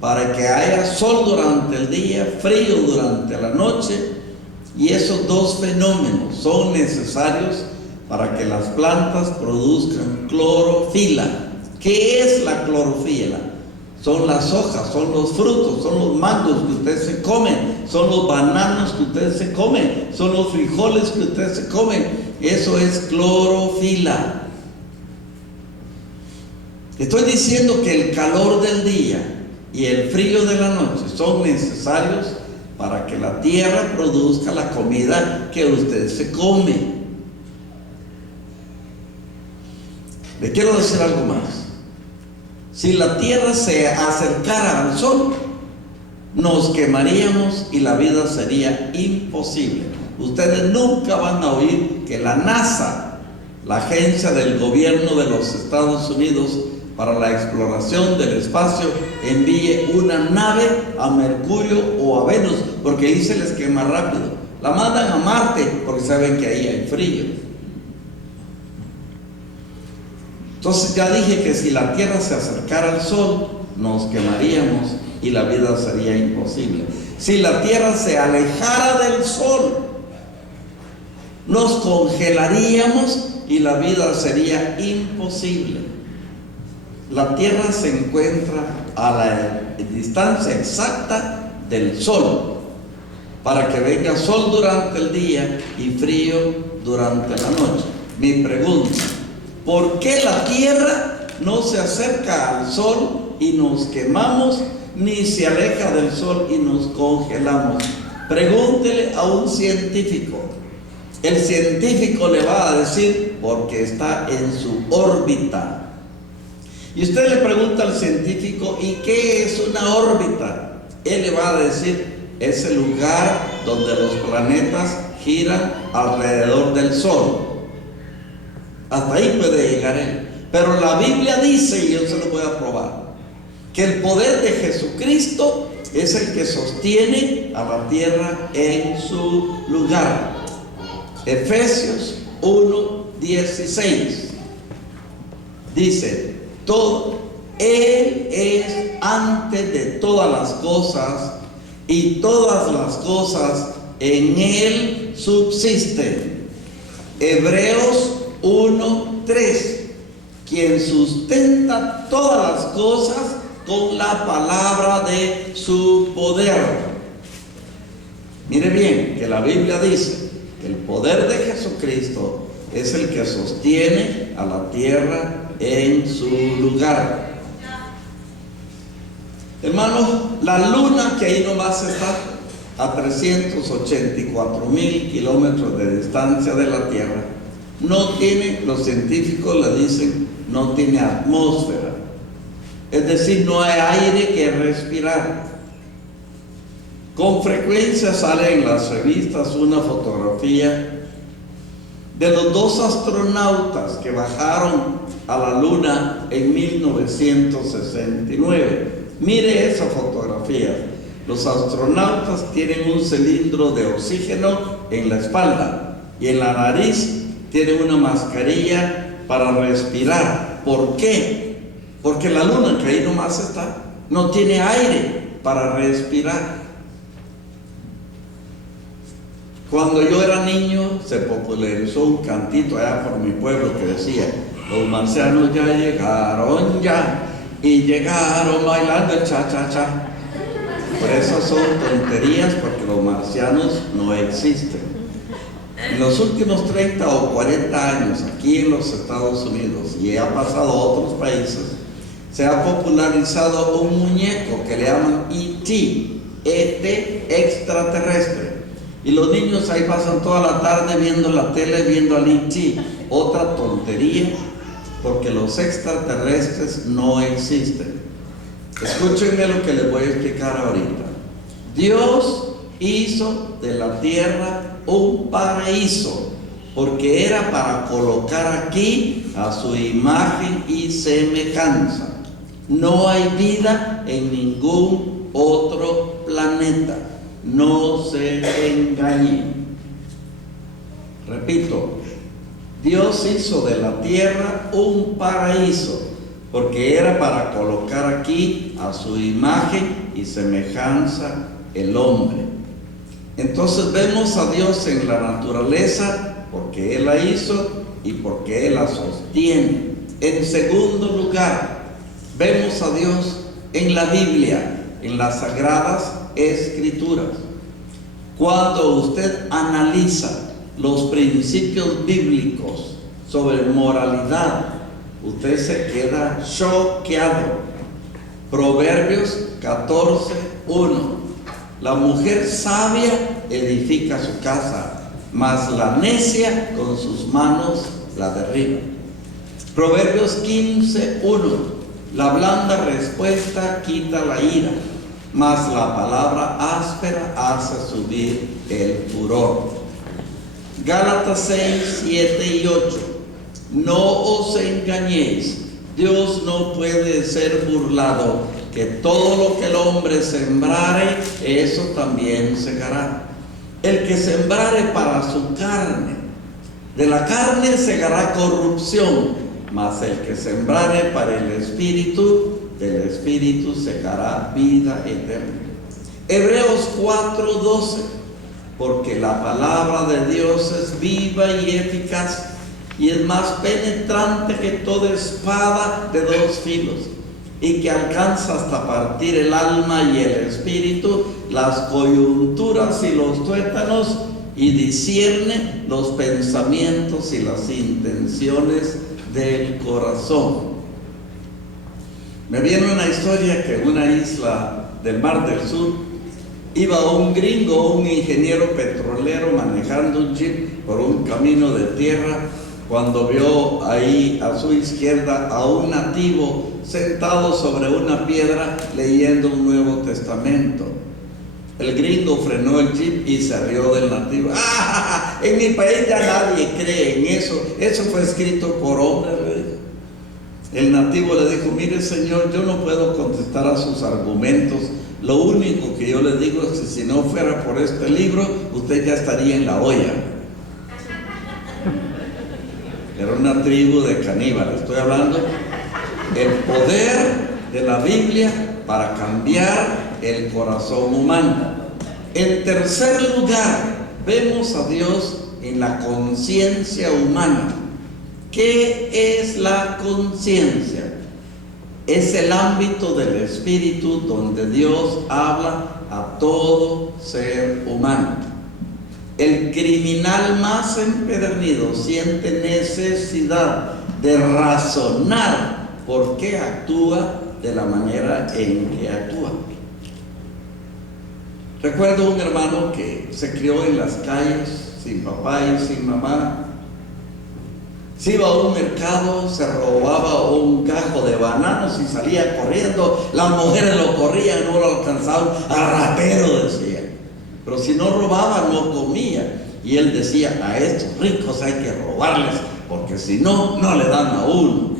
para que haya sol durante el día, frío durante la noche, y esos dos fenómenos son necesarios para que las plantas produzcan clorofila. ¿Qué es la clorofila? Son las hojas, son los frutos, son los mangos que usted se come, son los bananos que usted se come, son los frijoles que usted se come. Eso es clorofila. Estoy diciendo que el calor del día y el frío de la noche son necesarios para que la tierra produzca la comida que usted se come. Le quiero decir algo más. Si la tierra se acercara al sol, nos quemaríamos y la vida sería imposible. Ustedes nunca van a oír que la NASA, la agencia del gobierno de los Estados Unidos para la exploración del espacio, envíe una nave a Mercurio o a Venus, porque ahí se les quema rápido. La mandan a Marte porque saben que ahí hay frío. Entonces ya dije que si la Tierra se acercara al Sol, nos quemaríamos y la vida sería imposible. Si la Tierra se alejara del Sol, nos congelaríamos y la vida sería imposible. La Tierra se encuentra a la distancia exacta del Sol, para que venga sol durante el día y frío durante la noche. Mi pregunta: ¿por qué la Tierra no se acerca al Sol y nos quemamos, ni se aleja del sol y nos congelamos. Pregúntele a un científico. El científico le va a decir porque está en su órbita. Y usted le pregunta al científico, ¿y qué es una órbita? Él le va a decir, es el lugar donde los planetas giran alrededor del sol. Hasta ahí puede llegar él. Pero la Biblia dice, y yo se lo voy a probar, que el poder de Jesucristo es el que sostiene a la tierra en su lugar. Efesios 1:16 dice, Él es antes de todas las cosas, y todas las cosas en Él subsisten. Hebreos 1:3, quien sustenta todas las cosas con la palabra de su poder. Mire bien que la Biblia dice que el poder de Jesucristo es el que sostiene a la tierra en su lugar. Hermanos, la luna, que ahí nomás está a 384,000 kilómetros de distancia de la Tierra, no tiene, los científicos le dicen, no tiene atmósfera. Es decir, no hay aire que respirar. Con frecuencia sale en las revistas una fotografía de los 2 astronautas que bajaron a la luna en 1969. Mire esa fotografía. Los astronautas tienen un cilindro de oxígeno en la espalda y en la nariz tienen una mascarilla para respirar. ¿Por qué? Porque la luna, que ahí nomás está, no tiene aire para respirar. Cuando yo era niño se popularizó un cantito allá por mi pueblo que decía, los marcianos ya llegaron ya, y llegaron bailando el cha-cha-cha. Pero esas son tonterías, porque los marcianos no existen. En los últimos 30 o 40 años, aquí en los Estados Unidos, y ha pasado a otros países, se ha popularizado un muñeco que le llaman E.T., extraterrestre. Y los niños ahí pasan toda la tarde viendo la tele, viendo al E.T. Otra tontería, porque los extraterrestres no existen. Escúchenme lo que les voy a explicar ahorita. Dios hizo de la tierra un paraíso, porque era para colocar aquí a su imagen y semejanza. No hay vida en ningún otro planeta. No se engañen. Repito, Dios hizo de la tierra un paraíso, porque era para colocar aquí a su imagen y semejanza el hombre. Entonces vemos a Dios en la naturaleza porque Él la hizo y porque Él la sostiene. En segundo lugar, vemos a Dios en la Biblia, en las Sagradas Escrituras. Cuando usted analiza los principios bíblicos sobre moralidad, usted se queda choqueado. Proverbios 14:1. La mujer sabia edifica su casa, mas la necia con sus manos la derriba. Proverbios 15:1. La blanda respuesta quita la ira, mas la palabra áspera hace subir el furor. Gálatas 6:7-8. No os engañéis, Dios no puede ser burlado, que todo lo que el hombre sembrare, eso también segará. El que sembrare para su carne, de la carne segará corrupción, mas el que sembrare para el Espíritu, del Espíritu segará vida eterna. Hebreos 4:12. Porque la palabra de Dios es viva y eficaz, y es más penetrante que toda espada de 2 filos, y que alcanza hasta partir el alma y el espíritu, las coyunturas y los tuétanos, y discierne los pensamientos y las intenciones del corazón. Me viene una historia que en una isla del Mar del Sur iba un gringo, un ingeniero petrolero manejando un jeep por un camino de tierra, cuando vio ahí a su izquierda a un nativo sentado sobre una piedra leyendo un Nuevo Testamento. El gringo frenó el jeep y se rió del nativo. ¡Ah! En mi país ya nadie cree en eso. Eso fue escrito por hombres. El nativo le dijo: mire, señor, yo no puedo contestar a sus argumentos. Lo único que yo le digo es que si no fuera por este libro, usted ya estaría en la olla. Era una tribu de caníbales. Estoy hablando del poder de la Biblia para cambiar el corazón humano. En tercer lugar, vemos a Dios en la conciencia humana. ¿Qué es la conciencia? Es el ámbito del espíritu donde Dios habla a todo ser humano. El criminal más empedernido siente necesidad de razonar por qué actúa de la manera en que actúa. Recuerdo un hermano que se crió en las calles, sin papá y sin mamá. Se iba a un mercado, se robaba un cajo de bananos y salía corriendo. Las mujeres lo corrían, no lo alcanzaban. A ratero, decía. Pero si no robaba, no comía. Y él decía: a estos ricos hay que robarles, porque si no, no le dan a uno.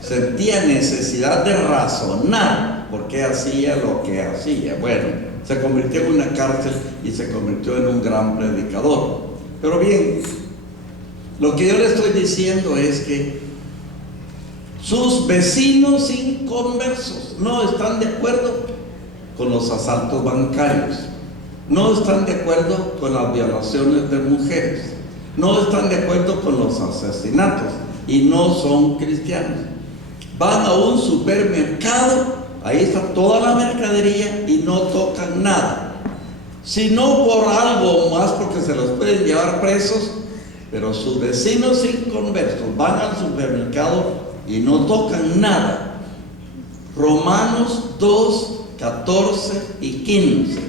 Sentía necesidad de razonar por qué hacía lo que hacía. Bueno, se convirtió en una cárcel y se convirtió en un gran predicador. Pero bien, lo que yo le estoy diciendo es que sus vecinos inconversos no están de acuerdo con los asaltos bancarios, no están de acuerdo con las violaciones de mujeres, no están de acuerdo con los asesinatos y no son cristianos. Van a un supermercado, ahí está toda la mercadería y no tocan nada, sino por algo más, porque se los pueden llevar presos. Pero sus vecinos inconversos van al supermercado y no tocan nada. Romanos 2, 14 y 15.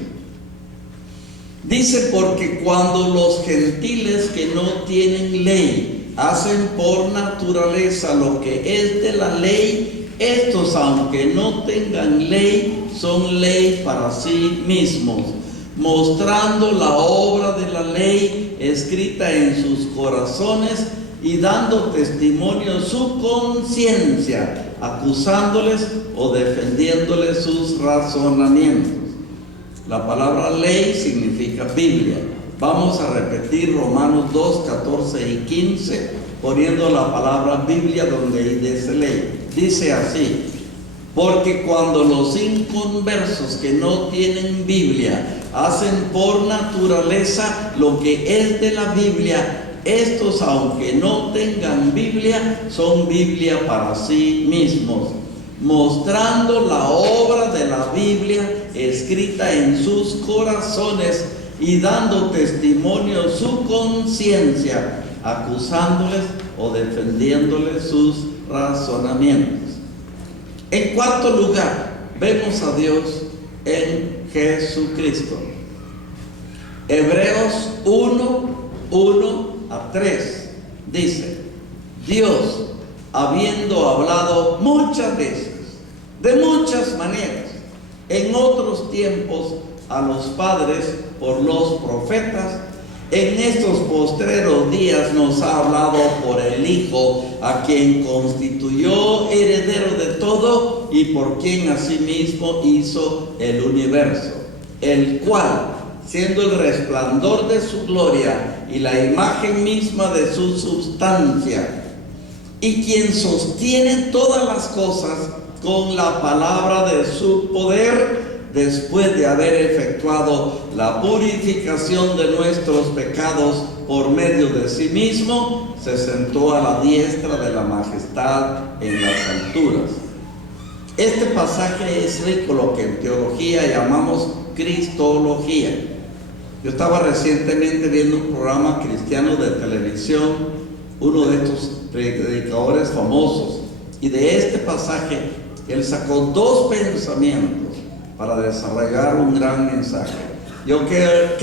Dice: porque cuando los gentiles que no tienen ley hacen por naturaleza lo que es de la ley, estos, aunque no tengan ley, son ley para sí mismos, mostrando la obra de la ley escrita en sus corazones y dando testimonio su conciencia, acusándoles o defendiéndoles sus razonamientos. La palabra ley significa Biblia. Vamos a repetir Romanos 2, 14 y 15, poniendo la palabra Biblia donde dice ley. Dice así: porque cuando los inconversos que no tienen Biblia hacen por naturaleza lo que es de la Biblia, estos, aunque no tengan Biblia, son Biblia para sí mismos, mostrando la obra de la Biblia escrita en sus corazones y dando testimonio su conciencia, acusándoles o defendiéndoles sus razonamientos. En cuarto lugar, vemos a Dios en Jesucristo. Hebreos 1, 1 a 3 dice: Dios, habiendo hablado muchas veces, de muchas maneras, en otros tiempos a los padres por los profetas, en estos postreros días nos ha hablado por el Hijo, a quien constituyó heredero de todo y por quien asimismo hizo el universo, el cual, siendo el resplandor de su gloria y la imagen misma de su substancia, y quien sostiene todas las cosas con la palabra de su poder, después de haber efectuado la purificación de nuestros pecados por medio de sí mismo, se sentó a la diestra de la majestad en las alturas. Este pasaje es rico, lo que en teología llamamos cristología. Yo estaba recientemente viendo un programa cristiano de televisión, uno de estos predicadores famosos, y de este pasaje Él sacó 2 pensamientos para desarrollar un gran mensaje. Yo creo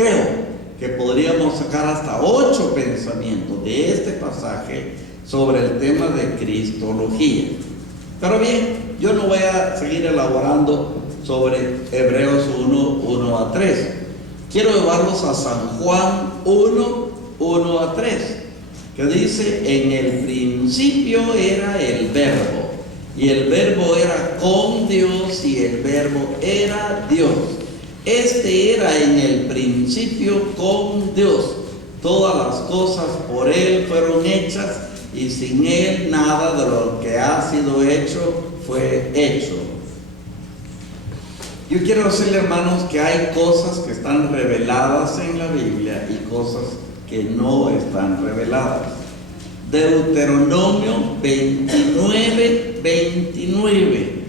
que podríamos sacar hasta 8 pensamientos de este pasaje sobre el tema de cristología. Pero bien, yo no voy a seguir elaborando sobre Hebreos 1 a 3. Quiero llevarlos a San Juan 1 a 3, que dice: en el principio era el verbo, y el verbo era con Dios, y el verbo era Dios. Este era en el principio con Dios. Todas las cosas por Él fueron hechas, y sin Él nada de lo que ha sido hecho fue hecho. Yo quiero decirle, hermanos, que hay cosas que están reveladas en la Biblia y cosas que no están reveladas. Deuteronomio 29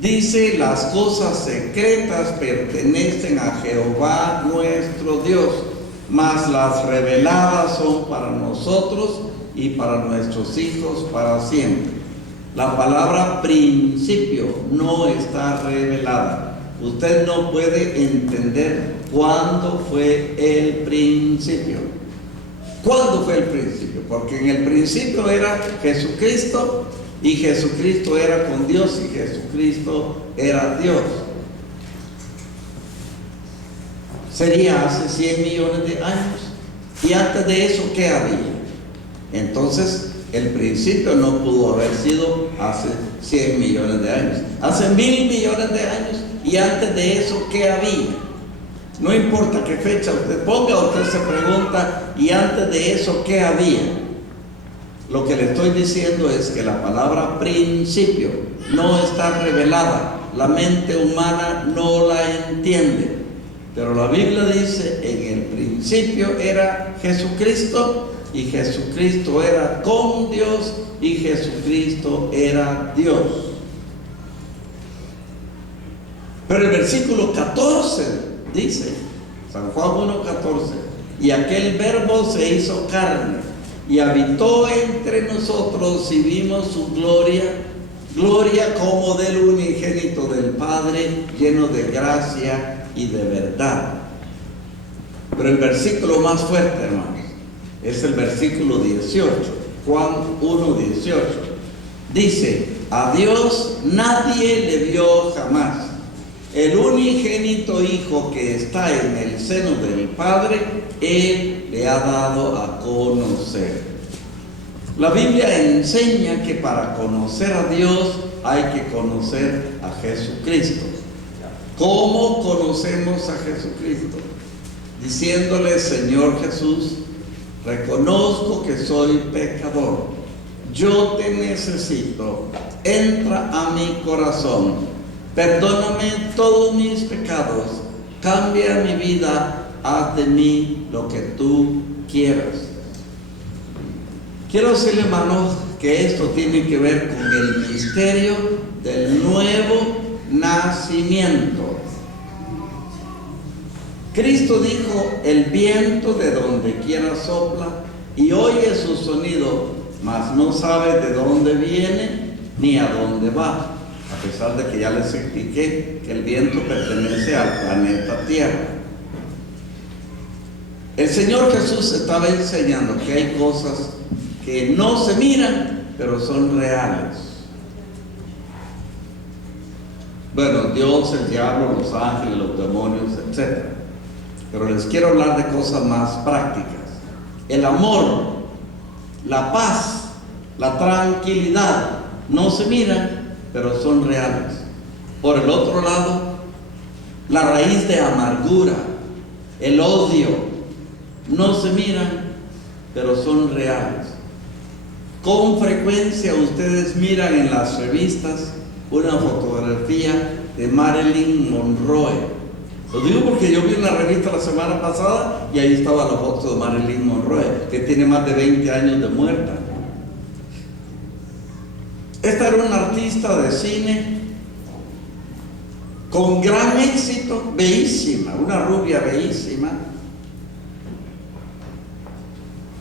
dice: las cosas secretas pertenecen a Jehová nuestro Dios, mas las reveladas son para nosotros y para nuestros hijos para siempre. La palabra principio no está revelada. Usted no puede entender cuándo fue el principio. ¿Cuándo fue el principio? Porque en el principio era Jesucristo, y Jesucristo era con Dios, y Jesucristo era Dios. Sería hace 100 millones de años. Y antes de eso, ¿qué había? Entonces, el principio no pudo haber sido hace 100 millones de años. Hace 1000 millones de años. Y antes de eso, ¿qué había? No importa qué fecha usted ponga, usted se pregunta: ¿y antes de eso qué había? Lo que le estoy diciendo es que la palabra principio no está revelada. La mente humana no la entiende. Pero la Biblia dice: en el principio era Jesucristo, y Jesucristo era con Dios, y Jesucristo era Dios. Pero el versículo 14 dice, San Juan 1:14: y aquel verbo se hizo carne y habitó entre nosotros, y vimos su gloria, gloria como del unigénito del Padre, lleno de gracia y de verdad. Pero el versículo más fuerte, hermanos, es el versículo 18, Juan 1:18. Dice: a Dios nadie le vio jamás. El unigénito Hijo que está en el seno del Padre, Él le ha dado a conocer. La Biblia enseña que para conocer a Dios hay que conocer a Jesucristo. ¿Cómo conocemos a Jesucristo? Diciéndole: Señor Jesús, reconozco que soy pecador, yo te necesito, entra a mi corazón. Perdóname todos mis pecados, cambia mi vida, haz de mí lo que tú quieras. Quiero decirle, hermanos, que esto tiene que ver con el misterio del nuevo nacimiento. Cristo dijo: el viento de donde quiera sopla y oye su sonido, mas no sabe de dónde viene ni a dónde va. A pesar de que ya les expliqué que el viento pertenece al planeta Tierra. El Señor Jesús estaba enseñando que hay cosas que no se miran, pero son reales. Bueno, Dios, el diablo, los ángeles, los demonios, etc. Pero les quiero hablar de cosas más prácticas. El amor, la paz, la tranquilidad, no se miran, pero son reales. Por el otro lado, la raíz de amargura, el odio, no se miran, pero son reales. Con frecuencia ustedes miran en las revistas una fotografía de Marilyn Monroe. Lo digo porque yo vi una revista la semana pasada y ahí estaba la foto de Marilyn Monroe, que tiene más de 20 años de muerta. Esta era una artista de cine con gran éxito, bellísima, una rubia bellísima,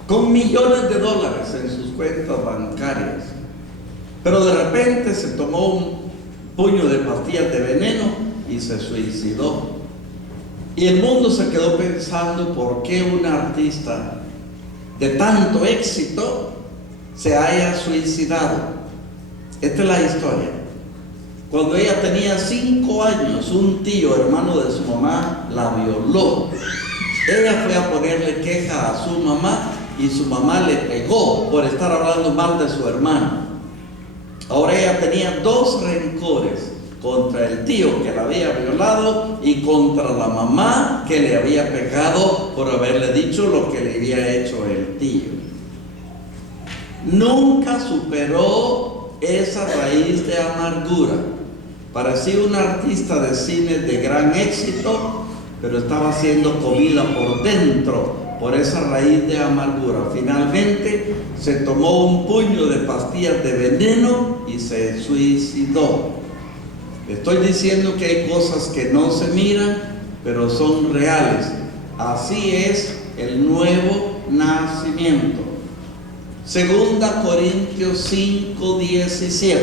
con millones de dólares en sus cuentas bancarias. Pero de repente se tomó puño de pastillas de veneno y se suicidó. Y el mundo se quedó pensando por qué una artista de tanto éxito se haya suicidado. Esta es la historia. Cuando ella tenía 5 años, un tío, hermano de su mamá, la violó. Ella fue a ponerle queja a su mamá y su mamá le pegó por estar hablando mal de su hermano. Ahora ella tenía 2 rencores: contra el tío que la había violado y contra la mamá que le había pegado por haberle dicho lo que le había hecho el tío. Nunca superó esa raíz de amargura. Parecía un artista de cine de gran éxito, pero estaba siendo comida por dentro por esa raíz de amargura. Finalmente se tomó un puño de pastillas de veneno y se suicidó. Estoy diciendo que hay cosas que no se miran, pero son reales. Así es el nuevo nacimiento. Segunda Corintios 5:17.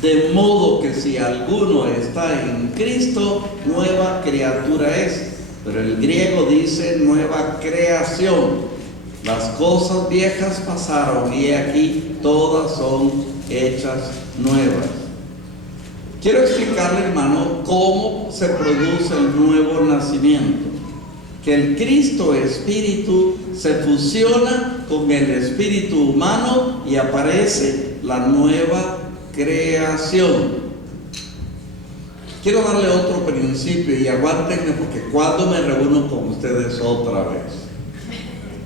De modo que si alguno está en Cristo, nueva criatura es. Pero el griego dice nueva creación. Las cosas viejas pasaron y aquí todas son hechas nuevas. Quiero explicarle, hermano, cómo se produce el nuevo nacimiento. Que el Cristo Espíritu se fusiona con el espíritu humano y aparece la nueva creación. Quiero darle otro principio y aguántenme porque cuando me reúno con ustedes otra vez.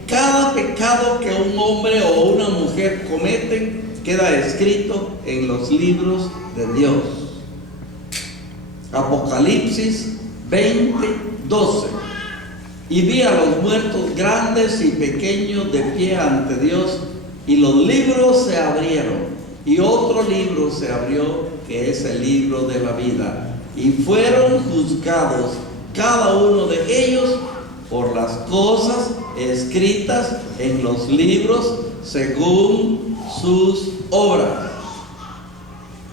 Cada pecado que un hombre o una mujer cometen queda escrito en los libros de Dios. Apocalipsis 20:12. Y vi a los muertos grandes y pequeños de pie ante Dios, y los libros se abrieron, y otro libro se abrió, que es el libro de la vida, y fueron juzgados cada uno de ellos por las cosas escritas en los libros según sus obras.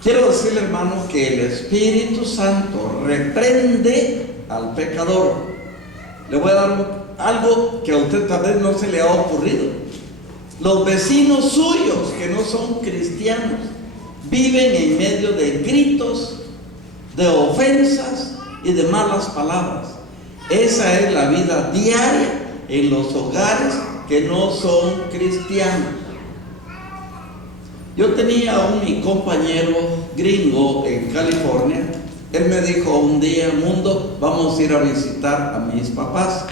Quiero decirle, hermano, que el Espíritu Santo reprende al pecador. Le voy a dar algo que a usted tal vez no se le ha ocurrido. Los vecinos suyos que no son cristianos viven en medio de gritos, de ofensas y de malas palabras. Esa es la vida diaria en los hogares que no son cristianos. Yo tenía mi compañero gringo en California. Él me dijo un día: Mundo, vamos a ir a visitar a mis papás,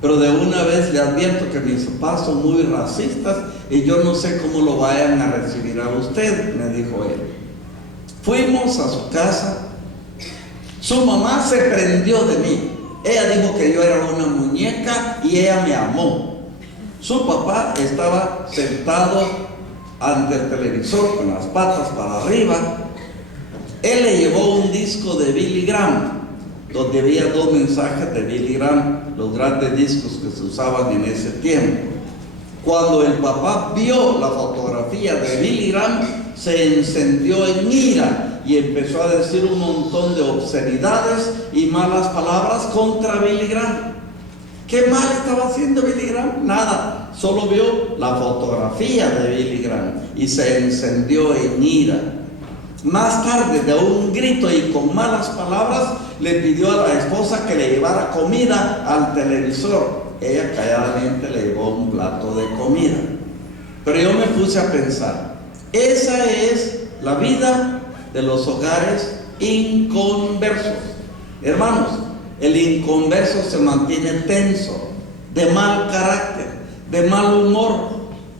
pero de una vez le advierto que mis papás son muy racistas y yo no sé cómo lo vayan a recibir a usted, me dijo él. Fuimos a su casa. Su mamá se prendió de mí. Ella dijo que yo era una muñeca y ella me amó. Su papá estaba sentado ante el televisor con las patas para arriba. Él le llevó un disco de Billy Graham, donde había 2 mensajes de Billy Graham, los grandes discos que se usaban en ese tiempo. Cuando el papá vio la fotografía de Billy Graham, se encendió en ira y empezó a decir un montón de obscenidades y malas palabras contra Billy Graham. ¿Qué mal estaba haciendo Billy Graham? Nada, solo vio la fotografía de Billy Graham y se encendió en ira. Más tarde, de un grito y con malas palabras, le pidió a la esposa que le llevara comida al televisor. Ella calladamente le llevó un plato de comida. Pero yo me puse a pensar, esa es la vida de los hogares inconversos. Hermanos, el inconverso se mantiene tenso, de mal carácter, de mal humor,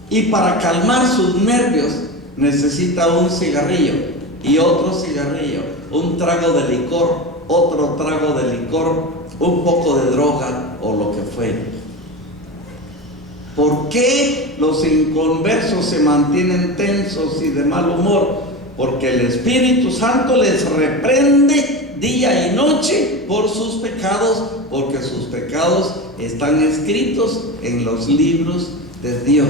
y para calmar sus nervios necesita un cigarrillo y otro cigarrillo, un trago de licor, otro trago de licor, un poco de droga o lo que fuere. ¿Por qué los inconversos se mantienen tensos y de mal humor? Porque el Espíritu Santo les reprende día y noche por sus pecados, porque sus pecados están escritos en los libros de Dios.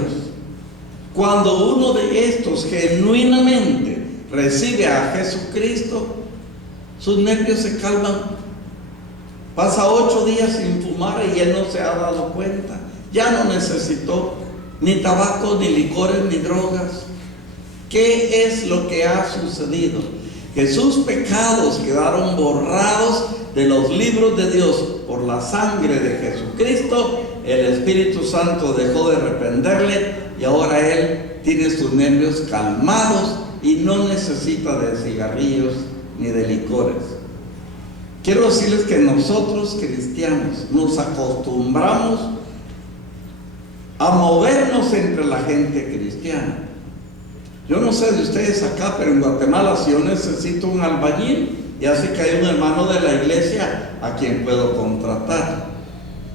Cuando uno de estos genuinamente recibe a Jesucristo, sus nervios se calman. Pasa 8 días sin fumar y él no se ha dado cuenta. Ya no necesitó ni tabaco, ni licores, ni drogas. ¿Qué es lo que ha sucedido? Que sus pecados quedaron borrados de los libros de Dios por la sangre de Jesucristo. El Espíritu Santo dejó de reprenderle y ahora él tiene sus nervios calmados y no necesita de cigarrillos ni de licores. Quiero decirles que nosotros cristianos nos acostumbramos a movernos entre la gente cristiana. Yo no sé de ustedes acá, pero en Guatemala, si yo necesito un albañil, ya sé que hay un hermano de la iglesia a quien puedo contratar.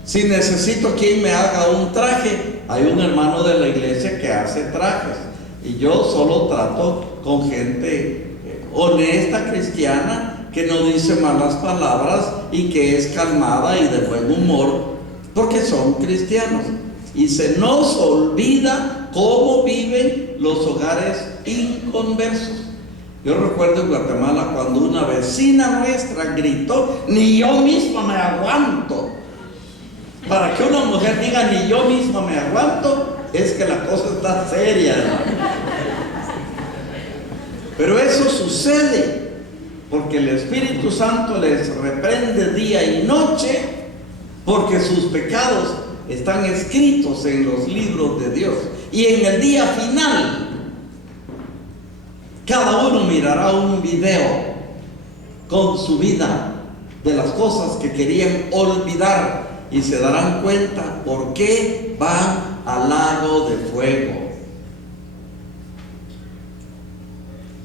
Si necesito quien me haga un traje, hay un hermano de la iglesia que hace trajes. Y yo solo trato con gente honesta, cristiana, que no dice malas palabras y que es calmada y de buen humor, porque son cristianos. Y se nos olvida cómo viven los hogares inconversos. Yo recuerdo en Guatemala cuando una vecina nuestra gritó: ni yo misma me aguanto. Para que una mujer diga ni yo misma me aguanto, es que la cosa está seria, hermano. Pero eso sucede porque el Espíritu Santo les reprende día y noche, porque sus pecados están escritos en los libros de Dios. Y en el día final, cada uno mirará un video con su vida de las cosas que querían olvidar y se darán cuenta por qué van al lago de fuego.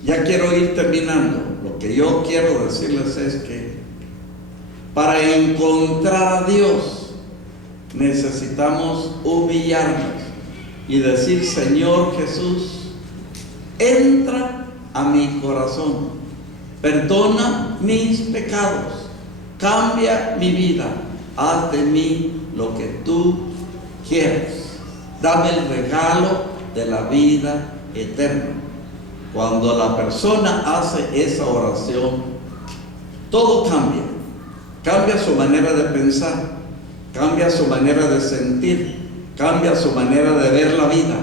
Ya quiero ir terminando. Lo que yo quiero decirles es que para encontrar a Dios necesitamos humillarnos y decir: Señor Jesús, entra a mi corazón, perdona mis pecados, cambia mi vida, haz de mí lo que tú quieras, dame el regalo de la vida eterna. Cuando la persona hace esa oración, todo cambia. Cambia su manera de pensar, cambia su manera de sentir, cambia su manera de ver la vida.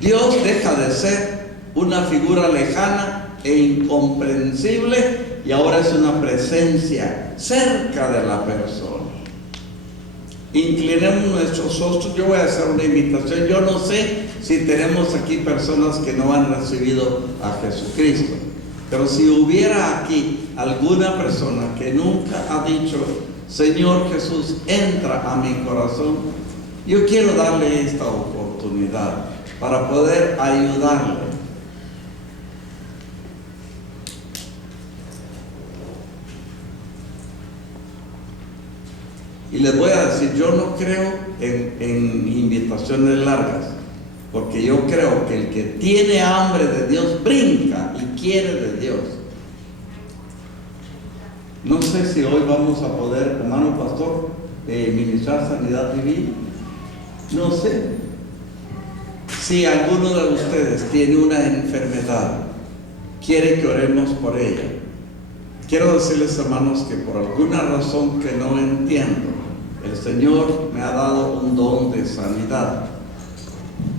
Dios deja de ser una figura lejana e incomprensible y ahora es una presencia cerca de la persona. Inclinemos nuestros rostros. Yo voy a hacer una invitación. Yo no sé si tenemos aquí personas que no han recibido a Jesucristo, pero si hubiera aquí alguna persona que nunca ha dicho: Señor Jesús, entra a mi corazón, yo quiero darle esta oportunidad para poder ayudarle. Y les voy a decir, yo no creo en invitaciones largas, porque yo creo que el que tiene hambre de Dios brinca y quiere de Dios. No sé si hoy vamos a poder, hermano pastor, ministrar sanidad divina. No sé. Si alguno de ustedes tiene una enfermedad, quiere que oremos por ella. Quiero decirles, hermanos, que por alguna razón que no entiendo, el Señor me ha dado un don de sanidad.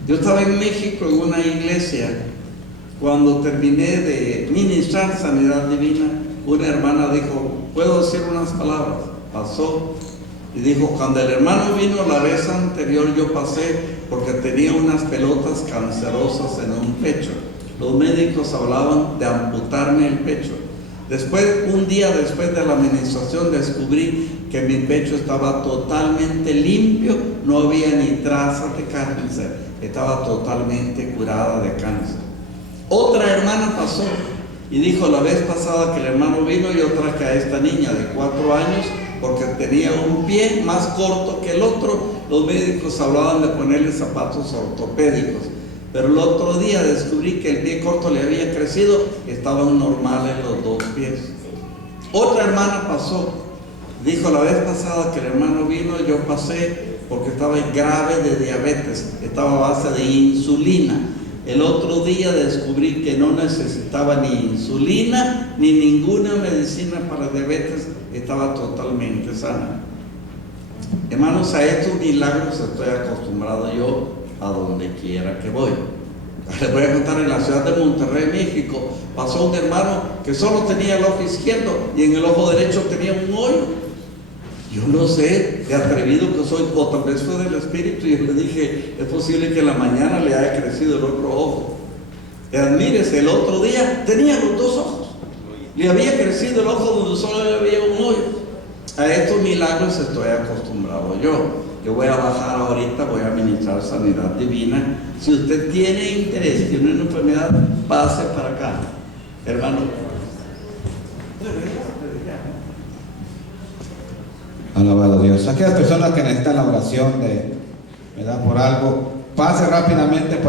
Yo estaba en México en una iglesia. Cuando terminé de ministrar sanidad divina, una hermana dijo: ¿puedo decir unas palabras? Pasó y dijo: cuando el hermano vino la vez anterior, yo pasé porque tenía unas pelotas cancerosas en un pecho. Los médicos hablaban de amputarme el pecho. Después, un día después de la administración, descubrí que mi pecho estaba totalmente limpio, no había ni trazas de cáncer, estaba totalmente curada de cáncer. Otra hermana pasó y dijo: la vez pasada que el hermano vino, yo traje a esta niña de 4 años porque tenía un pie más corto que el otro. Los médicos hablaban de ponerle zapatos ortopédicos, pero el otro día descubrí que el pie corto le había crecido, estaban normales los 2 pies. Otra hermana pasó, dijo: la vez pasada que el hermano vino, yo pasé porque estaba grave de diabetes, estaba a base de insulina. El otro día descubrí que no necesitaba ni insulina ni ninguna medicina para diabetes, estaba totalmente sana. Hermanos, a estos milagros estoy acostumbrado yo a donde quiera que voy. Les voy a contar, en la ciudad de Monterrey, México, pasó un hermano que solo tenía el ojo izquierdo y en el ojo derecho tenía un hoyo. Yo no sé, qué atrevido que soy, o tal vez fue del Espíritu, y yo le dije, es posible que en la mañana le haya crecido el otro ojo. Y admírese, el otro día tenía los dos ojos, le había crecido el ojo donde solo había un hoyo. A estos milagros estoy acostumbrado yo. Yo voy a bajar ahorita, voy a ministrar sanidad divina. Si usted tiene interés, tiene una enfermedad, pase para acá, hermano. Alabado Dios. Aquellas personas que necesitan la oración ¿verdad? Por algo, pase rápidamente para